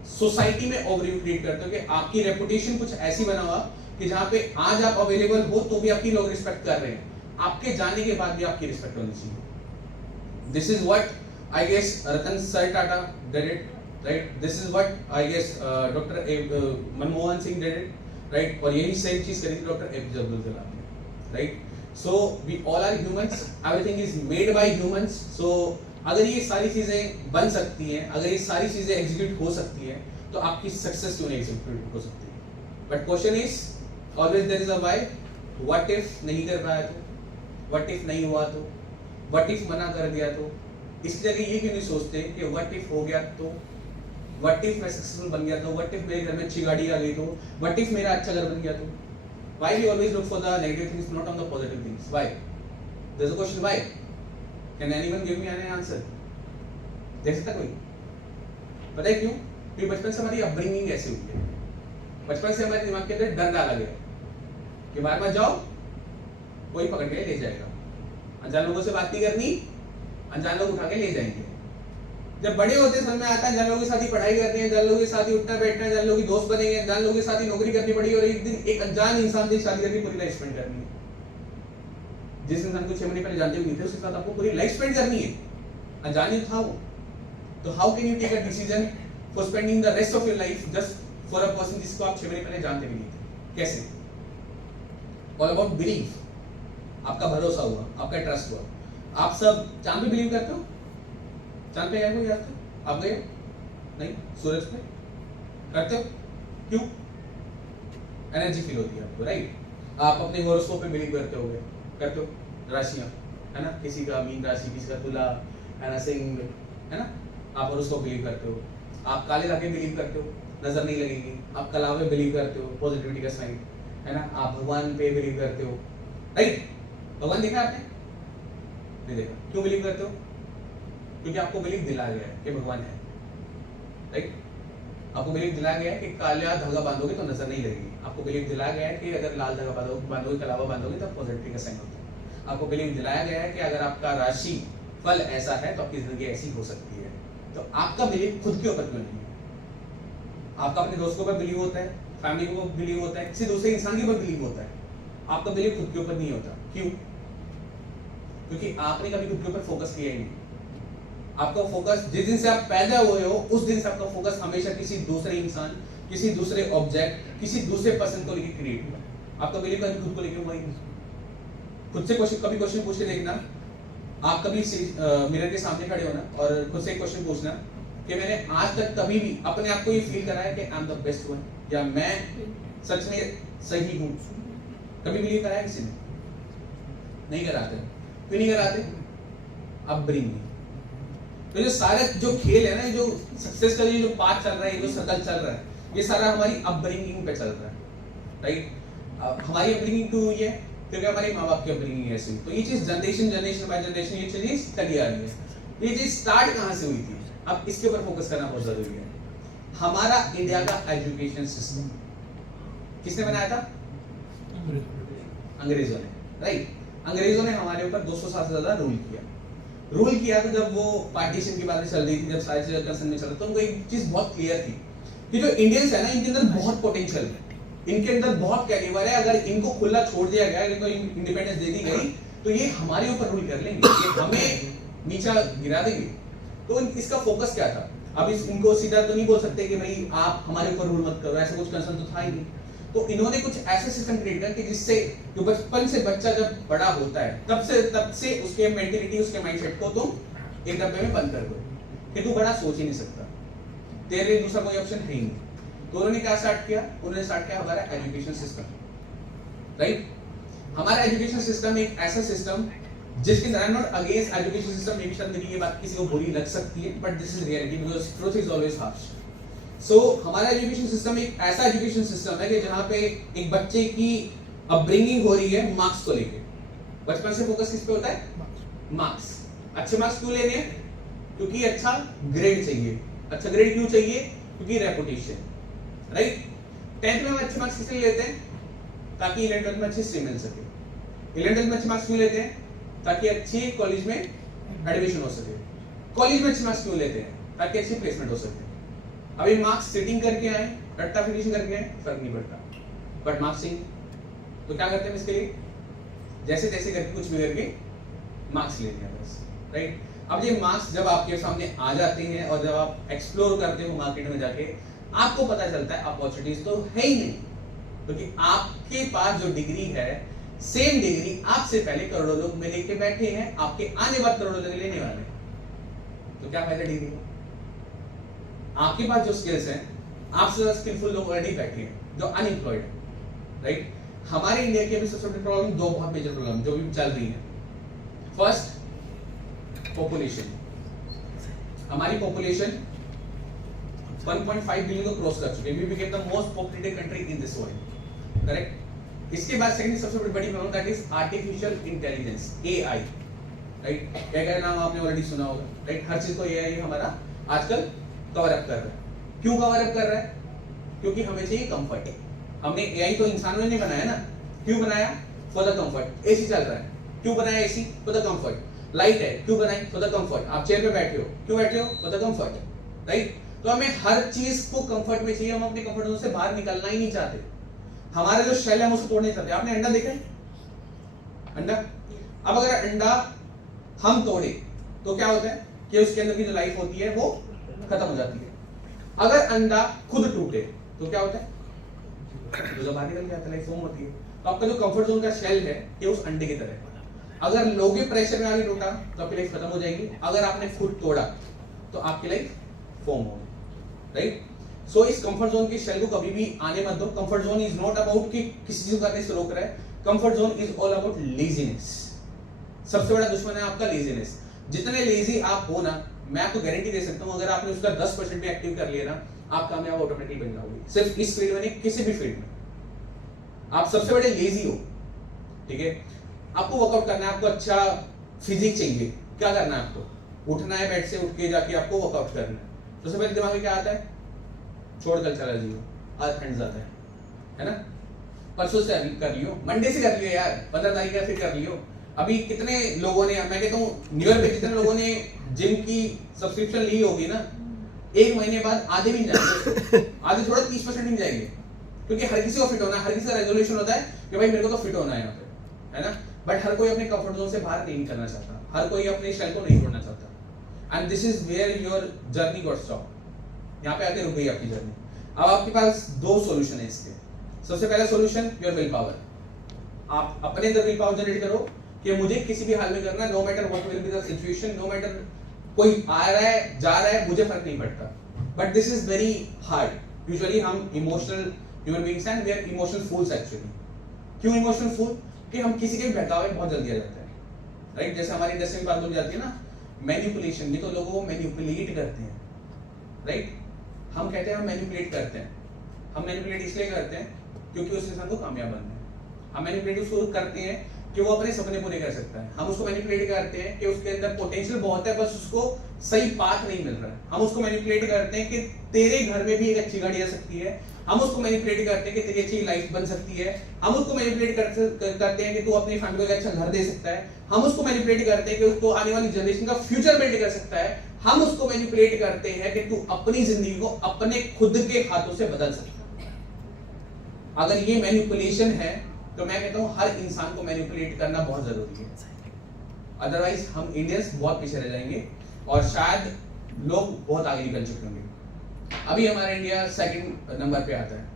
सोसाइटी में ओवरव्यू क्रिएट करते हो कि आपकी रेपुटेशन कुछ ऐसी बना हुआ कि जहां पे आज आप अवेलेबल हो तो भी आपकी लोग रिस्पेक्ट कर रहे हैं, आपके जाने के बाद भी आपकी रिस्पेक्ट होनी चाहिए। This is what I guess Ratan sir Tata did it, right. This is what I guess doctor Manmohan Singh did it, right. और यही सेम चीज करी थी डॉक्टर एपीजे अब्दुल कलाम ने, right. So we all are humans, everything is made by humans. So अगर ये सारी चीजें बन सकती हैं, अगर ये सारी चीजें एग्जीक्यूट हो सकती हैं, तो आपकी सक्सेस क्यों नहीं एग्जीक्यूट हो सकती? But question is always there is a why. What if नहीं कर पाया तो, व्हाट इफ नहीं हुआ तो, व्हाट इफ मना कर दिया तो? इसकी जगह ये क्यों नहीं सोचते कि व्हाट इफ हो गया तो, व्हाट इफ मैं सक्सेसफुल बन गया तो, व्हाट इफ मेरे घर में अच्छी गाड़ी आ गई तो, व्हाट इफ मेरा अच्छा घर बन गया तो? Why we always look for the negative things, not on the positive things? Why? There's a question, why? Can anyone give me any answer? देख सकता कोई? पता है क्यों? क्योंकि बचपन से हमारी अपब्रिंगिंग ऐसी हुई है। बचपन से हमारे दिमाग के अंदर डर डाला गया कि बाहर मत जाओ, कोई पकड़ के ले जाएगा, अनजान लोगों से बात नहीं करनी, अनजान लोग उठा के ले जाएंगे। जब बड़े होते समझ में आता है जान लोगों के साथ ही पढ़ाई करनी है, जान लोगों के साथ ही उठना बैठना है, जान लोगों की दोस्त बनेंगे, जान लोगों के साथ ही नौकरी करनी पड़ी और एक दिन एक अनजान इंसान से शादी करके पूरी लाइफ स्पेंड करनी है। जिस इंसान को 6 महीने पहले जानते भी नहीं थे उसके साथ आपको पूरी लाइफ स्पेंड करनी है, अनजान ही था वो। तो how can you take a decision for spending the rest of your life just for a person जिसको आप 6 महीने पहले जानते भी नहीं थे? कैसे? ऑल अबाउट बिलीफ, आपका भरोसा हुआ, आपका ट्रस्ट हुआ। आप सब चांद पे बिलीव करते हो? चांद पे गया कोई आज तक? आप गए? नहीं। सूरज पे करते हो? क्यों? एनर्जी फील होती है आपको, राइट। आप अपने हॉरोस्कोप पे बिलीव करते होगे, करते हो? राशियां, है ना, किसी का मीन राशि, किसी का तुला, है ना, सिंह, है ना, आप हॉरोस्कोप बिलीव करते हो। आप काले रंग बिलीव करते हो, नजर नहीं लगेगी। आप कला पे बिलीव करते हो, पॉजिटिविटी का साइन, है ना। आप भगवान पे बिलीव करते हो, राइट। भगवान देखा आपने? नहीं देखा। क्यों बिलीव करते हो? क्योंकि आपको बिलीव दिलाया गया है कि भगवान है, राइट। आपको बिलीव दिलाया गया है कि काला धागा बांधोगे तो नजर नहीं लगेगी। आपको बिलीव दिलाया गया है कि अगर लाल धागा बांधोगे, कलावा बांधोगे तो पॉजिटिविटी का साइन होता है। आपको बिलीव दिलाया गया है कि अगर आपका राशि फल ऐसा है तो आपकी जिंदगी ऐसी हो सकती है। तो आपका बिलीव खुद के ऊपर क्यों नहीं है? आपका अपने दोस्तों पर बिलीव होता है, फैमिली के ऊपर बिलीव होता है, किसी दूसरे इंसान के ऊपर बिलीव होता है। आपका बिलीव खुद के ऊपर नहीं होता। क्यों? क्योंकि आपने कभी खुद के ऊपर फोकस किया ही नहीं। आपका फोकस जिस दिन से आप पैदा हुए हो उस दिन से आपका फोकस हमेशा किसी दूसरे इंसान, किसी दूसरे ऑब्जेक्ट, किसी दूसरे पर्सन को लेकर क्रिएट हुआ। आपका बिलीव कभी खुद को लेकर हुआ ही नहीं। खुद से कभी क्वेश्चन पूछ के देखना। आप कभी मिरर के सामने खड़े होना और खुद से एक क्वेश्चन पूछना कि मैंने आज तक कभी भी अपने आप को ये फील करा है कि I am the best one, या मैं सच में सही हूं? कभी बिलीव करा है किसी ने? नहीं कराते। क्यों नहीं कराते? अपब्रिंगिंग। तो जो सारे जो खेल है ना, जो सक्सेस का जो पाथ चल रहा है, जो सर्कल चल रहा है, ये सारा हमारी अपब्रिंगिंग पे चल रहा है, राइट। हमारी अपब्रिंगिंग क्यों हुई है? क्योंकि हमारे माँ बाप की अपब्रिंगिंग ऐसी हुई। तो ये चीज जनरेशन बाय जनरेशन ये चीज चली आ रही है। ये चीज स्टार्ट कहाँ से हुई थी? अब इसके ऊपर फोकस करना बहुत जरूरी है। हमारा इंडिया का एजुकेशन सिस्टम किसने बनाया था? अंग्रेजों ने, राइट। अंग्रेजों ने हमारे ऊपर 200 साल से ज्यादा रूल किया। तो जब वो पार्टीशन की बातें चल रही थी, जब सारी चीजें कंसर्न में चल रहा, तो उनको एक चीज बहुत क्लियर थी कि जो इंडियंस है ना, इनके अंदर बहुत पोटेंशियल है, इनके अंदर बहुत कैलिबर है। अगर इनको खुला छोड़ दिया गया, इनको इंडिपेंडेंस दे दी गई, तो ये हमारे ऊपर रूल कर लेंगे, ये हमें नीचा गिरा देंगे। तो इसका फोकस क्या था? अब इनको सीधा तो नहीं बोल सकते कि भाई आप हमारे ऊपर रूल मत करो, ऐसा कुछ कंसर्न तो था ही नहीं। तो इन्होंने कुछ ऐसे सिस्टम क्रिएट किया कि जिससे जो बचपन से बच्चा जब बड़ा होता है तब से उसके मेंटेलिटी, उसके माइंडसेट को तुम एक डब्बे में बंद कर दो कि तू बड़ा सोच ही नहीं सकता, तेरे लिए दूसरा कोई ऑप्शन है ही नहीं। तो उन्होंने क्या स्टार्ट किया? उन्होंने स्टार्ट किया हमारा एजुकेशन सिस्टम, राइट। हमारा एजुकेशन सिस्टम एक ऐसा सिस्टम जिसके अंदर, I am not against education system, may be शायद मेरी ये बात किसी को बुरी लग सकती है, but this is reality because truth is always harsh. So हमारा एजुकेशन सिस्टम एक ऐसा एजुकेशन सिस्टम है कि जहां पे एक बच्चे की अपब्रिंगिंग हो रही है मार्क्स को लेके। बचपन से फोकस किस पे होता है? मार्क्स। अच्छे मार्क्स क्यों लेने हैं? क्योंकि अच्छा ग्रेड चाहिए। अच्छा ग्रेड क्यों चाहिए? क्योंकि रेपुटेशन, राइट। 10th में हम अच्छे मार्क्स किस लिए लेते हैं? ताकि 11th 12th में अच्छी स्ट्रीम मिल सके। 11th 12th में अच्छे मार्क्स क्यों लेते हैं? ताकि अच्छी कॉलेज में एडमिशन हो सके। कॉलेज में अच्छे मार्क्स क्यों लेते हैं? ताकि अच्छी प्लेसमेंट हो सके। अभी मार्क्स सिटिंग करके आए, रट्टा फिनिशिंग करके आए, फर्क नहीं पड़ता, बट मार्क्स चाहिए। तो क्या करते हैं इसके लिए? जैसे तैसे करके कुछ भी करके मार्क्स लेते हैं बस, राइट। अब ये मार्क्स जब आपके सामने आ जाते हैं और जब आप एक्सप्लोर करते हो मार्केट में जाके, आपको पता चलता है अपॉर्चुनिटीज तो है ही नहीं, क्योंकि आपके पास जो डिग्री है, सेम डिग्री आपसे पहले करोड़ों लोग में लेके बैठे हैं, आपके आने बाद करोड़ों लोग लेने वाले हैं। तो क्या फायदा डिग्री का? आपके पास जो स्किल्स हैं, आपसे ज्यादा स्किलफुल लोग ऑलरेडी बैठे हैं जो अनएम्प्लॉयड है, राइट। हमारे इंडिया की अभी सबसे बड़ी प्रॉब्लम, दो बहुत मेजर प्रॉब्लम जो भी चल रही है। First, population. हमारी पॉपुलेशन 1.5 बिलियन को क्रॉस कर चुके हैं। We became the most populated country in this world, correct. इसके बाद सेकंड सबसे बड़ी problem, that is artificial intelligence, AI, right. क्या नाम आपने ऑलरेडी सुना होगा, राइट। हर चीज को एआई हमारा आजकल कवर अप कर रहा है। क्यों कवर अप कर रहा है? क्योंकि हमें चाहिए कंफर्ट। हमने एआई तो इंसानों ने नहीं बनाया ना, क्यों बनाया? For the comfort. एसी चल रहा है, क्यों बनाया AC? For the comfort. Light है, क्यों बनाई? For the comfort. आप चेयर पे बैठे हो, क्यों बैठे हो? For the comfort, right. तो हमें हर चीज को कंफर्ट में चाहिए, हम अपने कंफर्ट जोन से बाहर निकलना ही नहीं चाहते। हमारे जो शेल है हम उसको तोड़ना नहीं चाहते। आपने अंडा देखा है? अंडा, अब अगर अंडा हम तोड़े तो क्या होता है कि उसके अंदर की जो लाइफ होती है वो खत्म हो जाती है। अगर अंडा खुद टूटे तो क्या होता है? जो बाहर निकल जाता है, लाइफ फॉर्म होती है। तो आपका जो कंफर्ट जोन का शेल है ये उस अंडे की तरह है। अगर लोगे प्रेशर में आगे टूटा तो आपकी लाइफ खत्म हो जाएगी। अगर आपने खुद तोड़ा तो आपकी लाइफ फॉर्म होगी, राइट। सो इस कंफर्ट जोन की शेल को कभी भी आने मत दो। Comfort zone is not about कि किसी चीज को करने से रोक रहा है। Comfort zone is all about laziness. सबसे बड़ा दुश्मन है आपका लेजीनेस। जितने लेजी आप हो ना, मैं आपको गारंटी दे सकता हूं, अगर आपने उसका 10% भी एक्टिव कर लिया ना, आप कामयाब ऑटोमेटिकली बन जाओगे। सिर्फ इस फील्ड में नहीं, किसी भी फील्ड में। आप सबसे बड़े लेजी हो, ठीक है। आपको वर्कआउट करना है, आपको अच्छा फिजिक चाहिए, क्या करना है? आपको उठना है, बेड से उठ के जाके आपको वर्कआउट करना है। तो सबसे पहले दिमाग में क्या आता है? छोड़ कल चला जियो, आज ठंड ज्यादा है ना। परसों से कर लियो, मंडे से कर लियो यार, 15 तारीख का फिर कर लियो। अभी कितने लोगों ने, मैं कहता हूँ न्यू ईयर पे कितने लोगों ने जिम की सब्सक्रिप्शन ली होगी ना, 1 महीने बाद आधे भी नहीं जाएंगे, आधे थोड़ा 30% नहीं जाएंगे, क्योंकि हर किसी को फिट होना है। हर किसी का रेजोल्यूशन होता है कि भाई मेरे को तो फिट होना है यहाँ पे, है ना। बट हर कोई अपने कंफर्ट जोन से बाहर नहीं निकलना चाहता, हर कोई अपने शेल को नहीं छोड़ना चाहता। And this is where your journey got stop. यहाँ पे आके रुक गई आपकी जर्नी। अब आपके पास 2 सॉल्यूशन है इसके। सबसे पहला सॉल्यूशन, योर विल पावर। आप अपने अंदर विल पावर जनरेट करो कि मुझे किसी भी हाल में करना, no matter what will be the situation, no matter कोई आ रहा है जा रहा है, मुझे फर्क नहीं पड़ता। But this is very hard. Usually हम इमोशनल ह्यूमन बीइंग्स हैं, we are emotional fools actually. क्यों इमोशनल फूल? कि हम किसी के बहकावे बहुत जल्दी आ जाते हैं, राइट। जैसे हमारी इंडस्ट्री में बात हो जाती है ना, मैनिपुलेशन, ये तो लोगों को मैनिपुलेट करते हैं, राइट। हम कहते हैं हम मैनिपुलेट करते हैं। हम मैनिपुलेट इसलिए करते हैं क्योंकि उस इंसान को कामयाब बनना है। हम मैनिपुलेट उसको करते हैं कि वो अपने सपने पूरे कर सकता है। हम उसको मैनिपुलेट करते हैं कि उसके अंदर पोटेंशियल बहुत है, बस उसको सही पाथ नहीं मिल रहा है। हम उसको मैनिपुलेट करते हैं कि तेरे घर में भी एक अच्छी गाड़ी आ सकती है। हम उसको मैनिपुलेट करते हैं कि तेरी अच्छी लाइफ बन सकती है। हम उसको मैनिपुलेट करते हैं कि तू अपनी फैमिली को अच्छा घर दे सकता है। हम उसको मैनिपुलेट करते हैं कि उसको आने वाली जनरेशन का फ्यूचर बिल्ड कर सकता है। हम उसको मैनिपुलेट करते हैं कि तू अपनी जिंदगी को अपने खुद के हाथों से बदल सकता है। अगर ये मैनिपुलेशन है तो मैं कहता हूं हर इंसान को मैनिपुलेट करना बहुत जरूरी है, अदरवाइज हम इंडियंस बहुत पीछे रह जाएंगे और शायद लोग बहुत आगे निकल चुके होंगे। अभी हमारा इंडिया 2nd नंबर पे आता है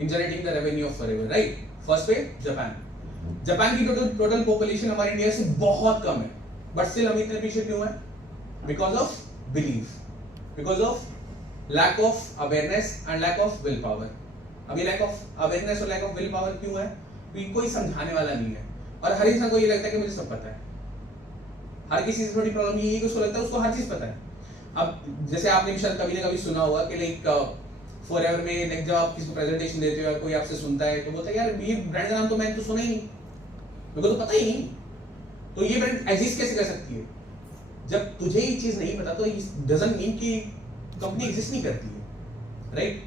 इन generating the revenue of forever, right. First पे जापान। जापान की टोटल पॉपुलेशन हमारे इंडिया से बहुत कम है, बट स्टिल हम इतने पीछे क्यों हैं? Because of belief, because of lack of awareness and lack of will power. अभी लैक ऑफ अवेयरनेस और लैक ऑफ विल पावर क्यों है? कोई समझाने वाला नहीं है और हर इंसान को ये लगता है कि मुझे सब पता है। हर किसी से थोड़ी प्रॉब्लम ये है कि उसको लगता है उसको हर चीज पता है। अब जैसे आपने भी शायद कभी ना कभी सुना होगा कि लाइक फॉरएवर में लाइक जब आप किसी प्रेजेंटेशन देते हो या कोई आपसे सुनता है तो बोलता है यार ये ब्रांड का नाम तो मैंने तो सुना ही नहीं, मेरे को तो पता ही नहीं, तो ये ब्रांड एग्जिस्ट कैसे कर सकती है? जब तुझे ये चीज नहीं पता तो डजंट मीन कि कंपनी एग्जिस्ट नहीं करती है, राइट?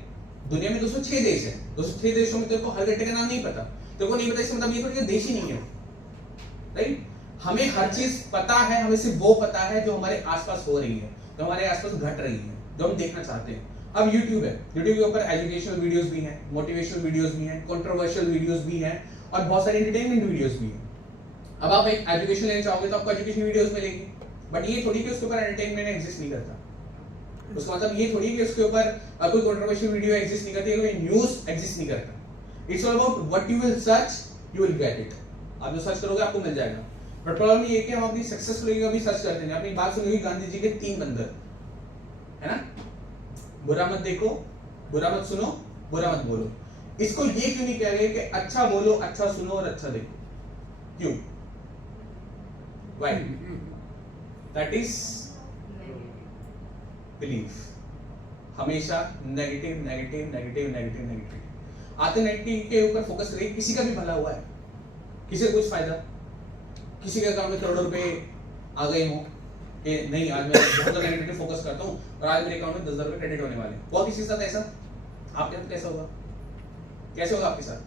दुनिया में 206 देश है, 206 देशों में तेरे को हर घंटे का नाम नहीं पता, तेरे को नहीं पता इसका मतलब ये थोड़ी देश ही नहीं है, राइट? हमें हर चीज पता है, हमें सिर्फ वो पता है जो हमारे आसपास हो रही है, जो हमारे आसपास घट रही है, जो हम देखना चाहते हैं। अब YouTube है, YouTube के ऊपर एजुकेशनल वीडियोस भी हैं, मोटिवेशनल वीडियोस भी हैं, कंट्रोवर्शियल वीडियोस भी हैं और बहुत सारे एंटरटेनमेंट वीडियोस भी हैं। अब आप एक एजुकेशन लेना चाहोगे तो आपको एजुकेशन वीडियोस मिलेंगी, बट ये थोड़ी कि उसके ऊपर एंटरटेनमेंट एग्जिस्ट नहीं करता। उसका मतलब ये थोड़ी कि उसके ऊपर कोई कंट्रोवर्शियल वीडियो एग्जिस्ट नहीं करती, कोई न्यूज़ एग्जिस्ट नहीं करता। It's all about what you will search, you will get it. आप जो सर्च करोगे आपको मिल जाएगा। बट प्रॉब्लम ये है कि हम अपनी सक्सेस को लेकर अभी सर्च करते हैं। आपने बात सुनी होगी गांधी जी के 3 बंदर, है ना? बुरा मत देखो, बुरा मत सुनो, बुरा मत बोलो। इसको ये क्यों नहीं कह रहे कि अच्छा बोलो, अच्छा सुनो और अच्छा देखो? क्यों? Why? That is belief. हमेशा negative negative negative negative negative आते नेगेटिव के ऊपर फोकस करिए। किसी का भी भला हुआ है, किसी को कुछ फायदा, किसी के अकाउंट में करोड़ों रुपए आ गए हो कि नहीं आज मैं बहुत ज्यादा नेगेटिव फोकस करता हूँ और आज मेरे अकाउंट में 10,000 रुपए क्रेडिट होने वाले हैं। वो किसी के साथ ऐसा, आपके साथ कैसा होगा? कैसे होगा आपके साथ?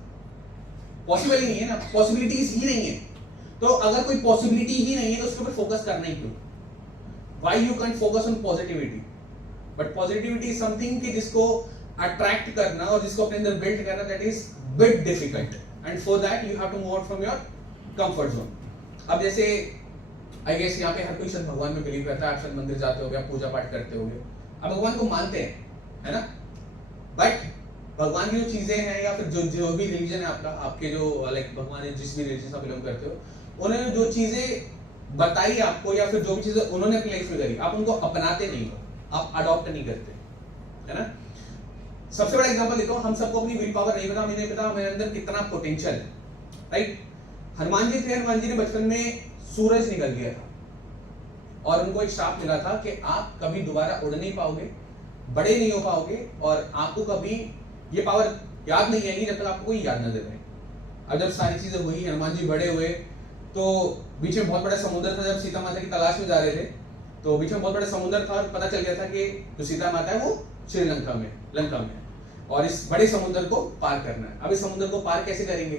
पॉसिबल ही नहीं है ना, पॉसिबिलिटीज ही नहीं है। तो अगर कोई पॉसिबिलिटी ही नहीं है तो उसके ऊपर फोकस करना ही क्यों? Why you can't focus on positivity? But positivity is something कि जिसको अट्रैक्ट करना और जिसको अपने अंदर बिल्ड करना, that is bit difficult, and for that you have to move out from your comfort zone. अब जैसे आई गेस यहाँ पे हर कोई शायद भगवान में बिलीव करता है, आप शायद मंदिर जाते होगे, आप पूजा पाठ करते होगे, आप भगवान को मानते हैं, है ना? बट भगवान की जो चीजें हैं या फिर जो भी रिलीजन है आपका, आपके जो लाइक भगवान है जिस भी रिलीजन से आप बिलोंग करते हो, उन्होंने जो चीजें बताई आपको या फिर जो भी चीजें उन्होंने अपनी लाइफ में करी, आप उनको अपनाते नहीं हो, आप अडॉप्ट नहीं करते, है ना? सबसे बड़ा एग्जांपल देखो, हम सबको अपनी विल पावर नहीं पता, हमें नहीं पता हमारे अंदर कितना पोटेंशियल है, राइट? हनुमान जी थे, हनुमान जी ने बचपन में सूरज निकल गया था और उनको एक श्राप मिला था कि आप कभी दोबारा उड़ नहीं पाओगे, बड़े नहीं हो पाओगे और आपको कभी ये पावर याद नहीं आएगी जब तक आपको कोई याद न दे रहे। अब जब सारी चीजें हुई, हनुमान जी बड़े हुए, तो बीच में बहुत बड़ा समुद्र था। जब सीता माता की तलाश में जा रहे थे तो बीच में बहुत बड़ा समुद्र था और पता चल गया था कि जो सीता माता है वो श्रीलंका में, लंका में, और इस बड़े समुद्र को पार करना है। अब इस समुद्र को पार कैसे करेंगे?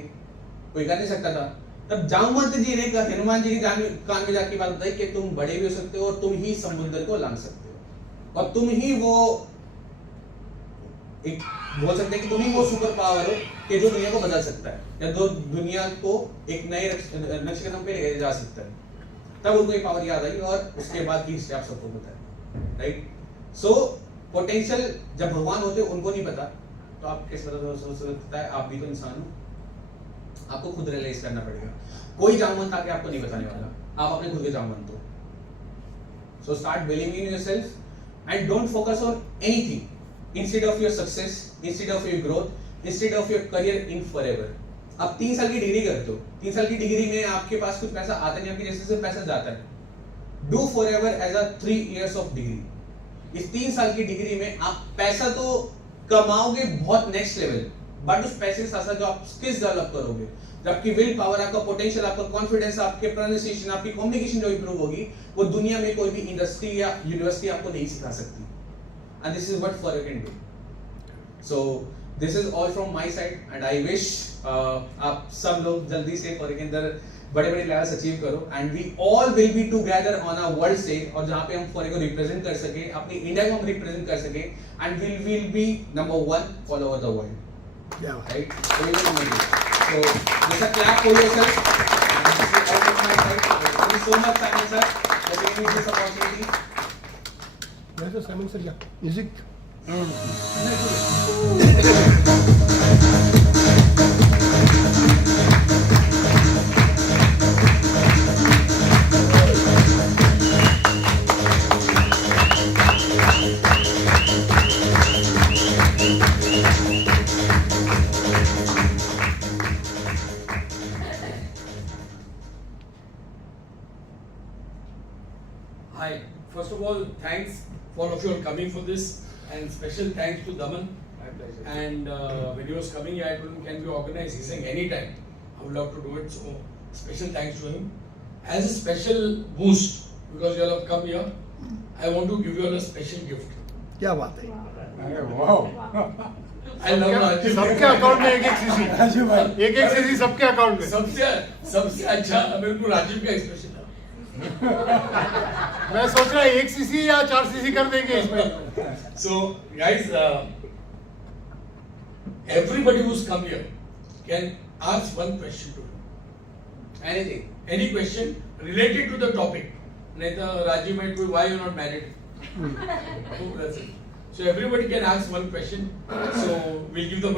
कोई कर नहीं सकता था। तब जामवंत जी ने हनुमान जी की कान में जाके बात बताई कि तुम बड़े भी हो सकते हो और तुम ही समुद्र को लांघ सकते हो और तुम ही वो एक बोल सकते हैं कि तुम ही वो सुपर पावर हो कि जो दुनिया को बदल सकता है या दो दुनिया को एक नए नक्शे पे ले जा सकता है। तब उनको ये पावर याद आई और उसके बाद की हिस्ट्री आप सबको पता है, राइट? सो पोटेंशियल जब भगवान होते उनको नहीं पता तो आप किस तरह सोच सकता है? आप भी तो इंसान हो, आपको खुद रियलाइज करना पड़ेगा। कोई जामवंत आके आपको नहीं बताने वाला, आप अपने खुद के जामवंत हो। So start believing in yourself and don't focus on anything instead of your success, instead of your growth, instead of your career in forever. आप 3 साल की डिग्री करते हो, 3 साल की डिग्री में आपके पास कुछ पैसा आता नहीं, आपकी जैसे से पैसा जाता है। Do forever as a 3 years of degree. इस 3 साल की डिग्री में आप पैसा तो कमाओगे बहुत नेक्स्ट लेवल, बट उस पैसे के साथ साथ जो आप स्किल्स डेवलप करोगे, जो आपकी विल पावर, आपका पोटेंशियल, आपका कॉन्फिडेंस, आपके प्रोनाउंसिएशन, आपकी कम्युनिकेशन जो इंप्रूव होगी, वो दुनिया में कोई भी इंडस्ट्री या यूनिवर्सिटी आपको नहीं सिखा सकती। And this is what forever can do. So this is all from my side and I wish आप सब लोग जल्दी से फॉरएवर के अंदर बड़े-बड़े लेवल्स अचीव करो and we all will be together on a world stage, और जहां पे हम फॉरएवर को रिप्रेजेंट कर सके, अपनी इंडिया को हम रिप्रेजेंट कर सके and will be number 1 all over the world. Yeah. Right? So just a clap for yourself. This is all from my side. Thank you so much, Simon sir, for giving me this opportunity. Where's the Simon sir? Yeah. Music. Hi. First of all, thanks for all of you all coming for this, and special thanks to Daman. I And when he was coming here, I told him, can we organize? He's saying, anytime. I would love to do it. So, special thanks to him. As a special boost, because you all have come here, I want to give you all a special gift. क्या बात है? अरे वाह I love Rajiv. सबके अकाउंट में एक सीसी राजीव भाई एक सीसी सबके अकाउंट में सबसे अच्छा मेरे को राजीव का एक्सप्रेशन है. मैं सोच रहा एक सीसी या 4 सीसी कर देंगे इसमें So, guys, everybody who's come here can ask one question to him. Anything. Any question related to the topic. नहीं तो Rajiv might go, why you not married? So that's it. So everybody can ask one question. So we'll give the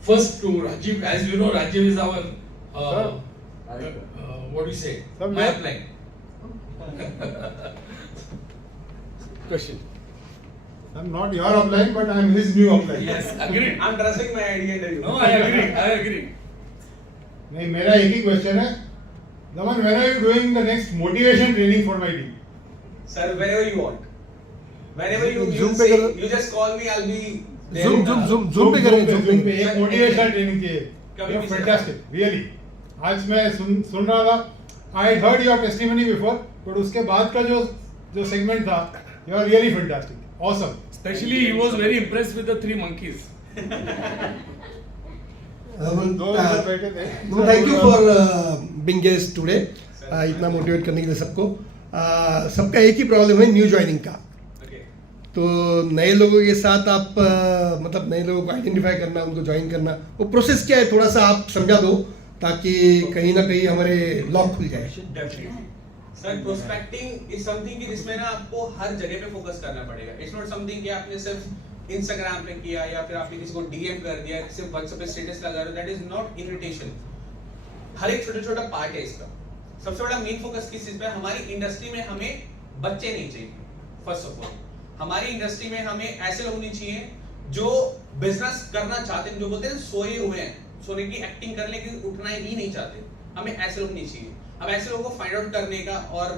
first to Rajiv. As you know, Rajiv is our what do you say? Sir, My upline. Question. I'm not your upline but I'm his new upline Yes, agreed. I'm trusting my idea in you. No, I agree. I agree. नहीं मेरा एक ही क्वेश्चन है Daman, when are you doing the next motivation training for my team? Sir, whenever you want. Whenever you Zoom पे say, करो। you just call me, I'll be there. Zoom पे करेंगे Zoom पे एक motivational training चाहिए कभी भी fantastic really आज मैं सुन रहा था I heard your testimony before but उसके बाद का जो segment था you are really fantastic awesome Especially, he was very impressed with the 3 monkeys. दो इधर बैठे थे No, thank you for being guest today. इतना मोटिवेट करने के लिए सबको. सबका एक ही प्रॉब्लम है न्यू ज्वाइनिंग का. Okay. तो नए लोगों के साथ आप मतलब नए लोगों को आइडेंटिफाई करना, उनको ज्वाइन करना, वो प्रोसेस क्या है थोड़ा सा आप समझा दो ताकि कहीं ना कहीं हमारे लॉक खुल जाए. Definitely. Sir prospecting is something कि जिसमें ना आपको हर जगह पे फोकस करना पड़ेगा. इट्स नॉट समथिंग कि आपने सिर्फ इंस्टाग्राम पे किया या फिर आपने किसी को डीएम कर दिया, सिर्फ व्हाट्सएप पे स्टेटस लगा रहे हो. That is not invitation. हर एक छोटा छोटा पार्ट है इसका. सबसे बड़ा मेन फोकस किस चीज पे? हमारी इंडस्ट्री में हमें बच्चे नहीं चाहिए. फर्स्ट ऑफ ऑल हमारी इंडस्ट्री में हमें ऐसे लोग नहीं चाहिए जो बिजनेस करना चाहते हैं, जो बोलते हैं सोए हुए हैं, सोने की एक्टिंग कर लेकिन उठना ही नहीं चाहते. हमें ऐसे लोग नहीं चाहिए. अब ऐसे लोगों को फाइंड आउट करने का और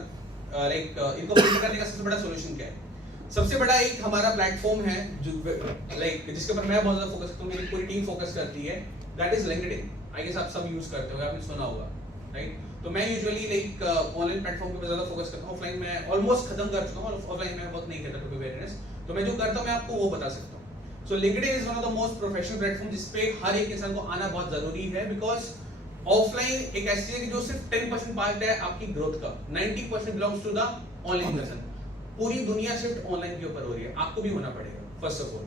इनको फिल्टर करने का सबसे बड़ा सॉल्यूशन क्या है? सबसे बड़ा एक हमारा प्लेटफॉर्म है जो जिसके ऊपर मैं बहुत ज्यादा फोकस करता हूँ, मेरी पूरी टीम फोकस करती है. That is LinkedIn. I guess आप सब यूज करते होंगे, आपने सुना होगा, राइट? तो मैं यूजुअली ऑनलाइन प्लेटफॉर्म पे ज्यादा फोकस करता हूँ. ऑफलाइन में ऑलमोस्ट खत्म कर चुका हूँ, ऑफलाइन में वर्क नहीं करता टू बी वेरी ऑनेस्ट. तो मैं जो करता हूँ मैं आपको वो बता सकता हूँ. सो LinkedIn is one of the most professional platform जिसपे हर एक इंसान को आना बहुत जरूरी है. बिकॉज ऑफलाइन एक ऐसी चीज है कि जो सिर्फ 10% पार्ट है आपकी ग्रोथ का, 90% belongs to the online person. पूरी दुनिया शिफ्ट ऑनलाइन के ऊपर हो रही है, आपको भी होना पड़ेगा first of all.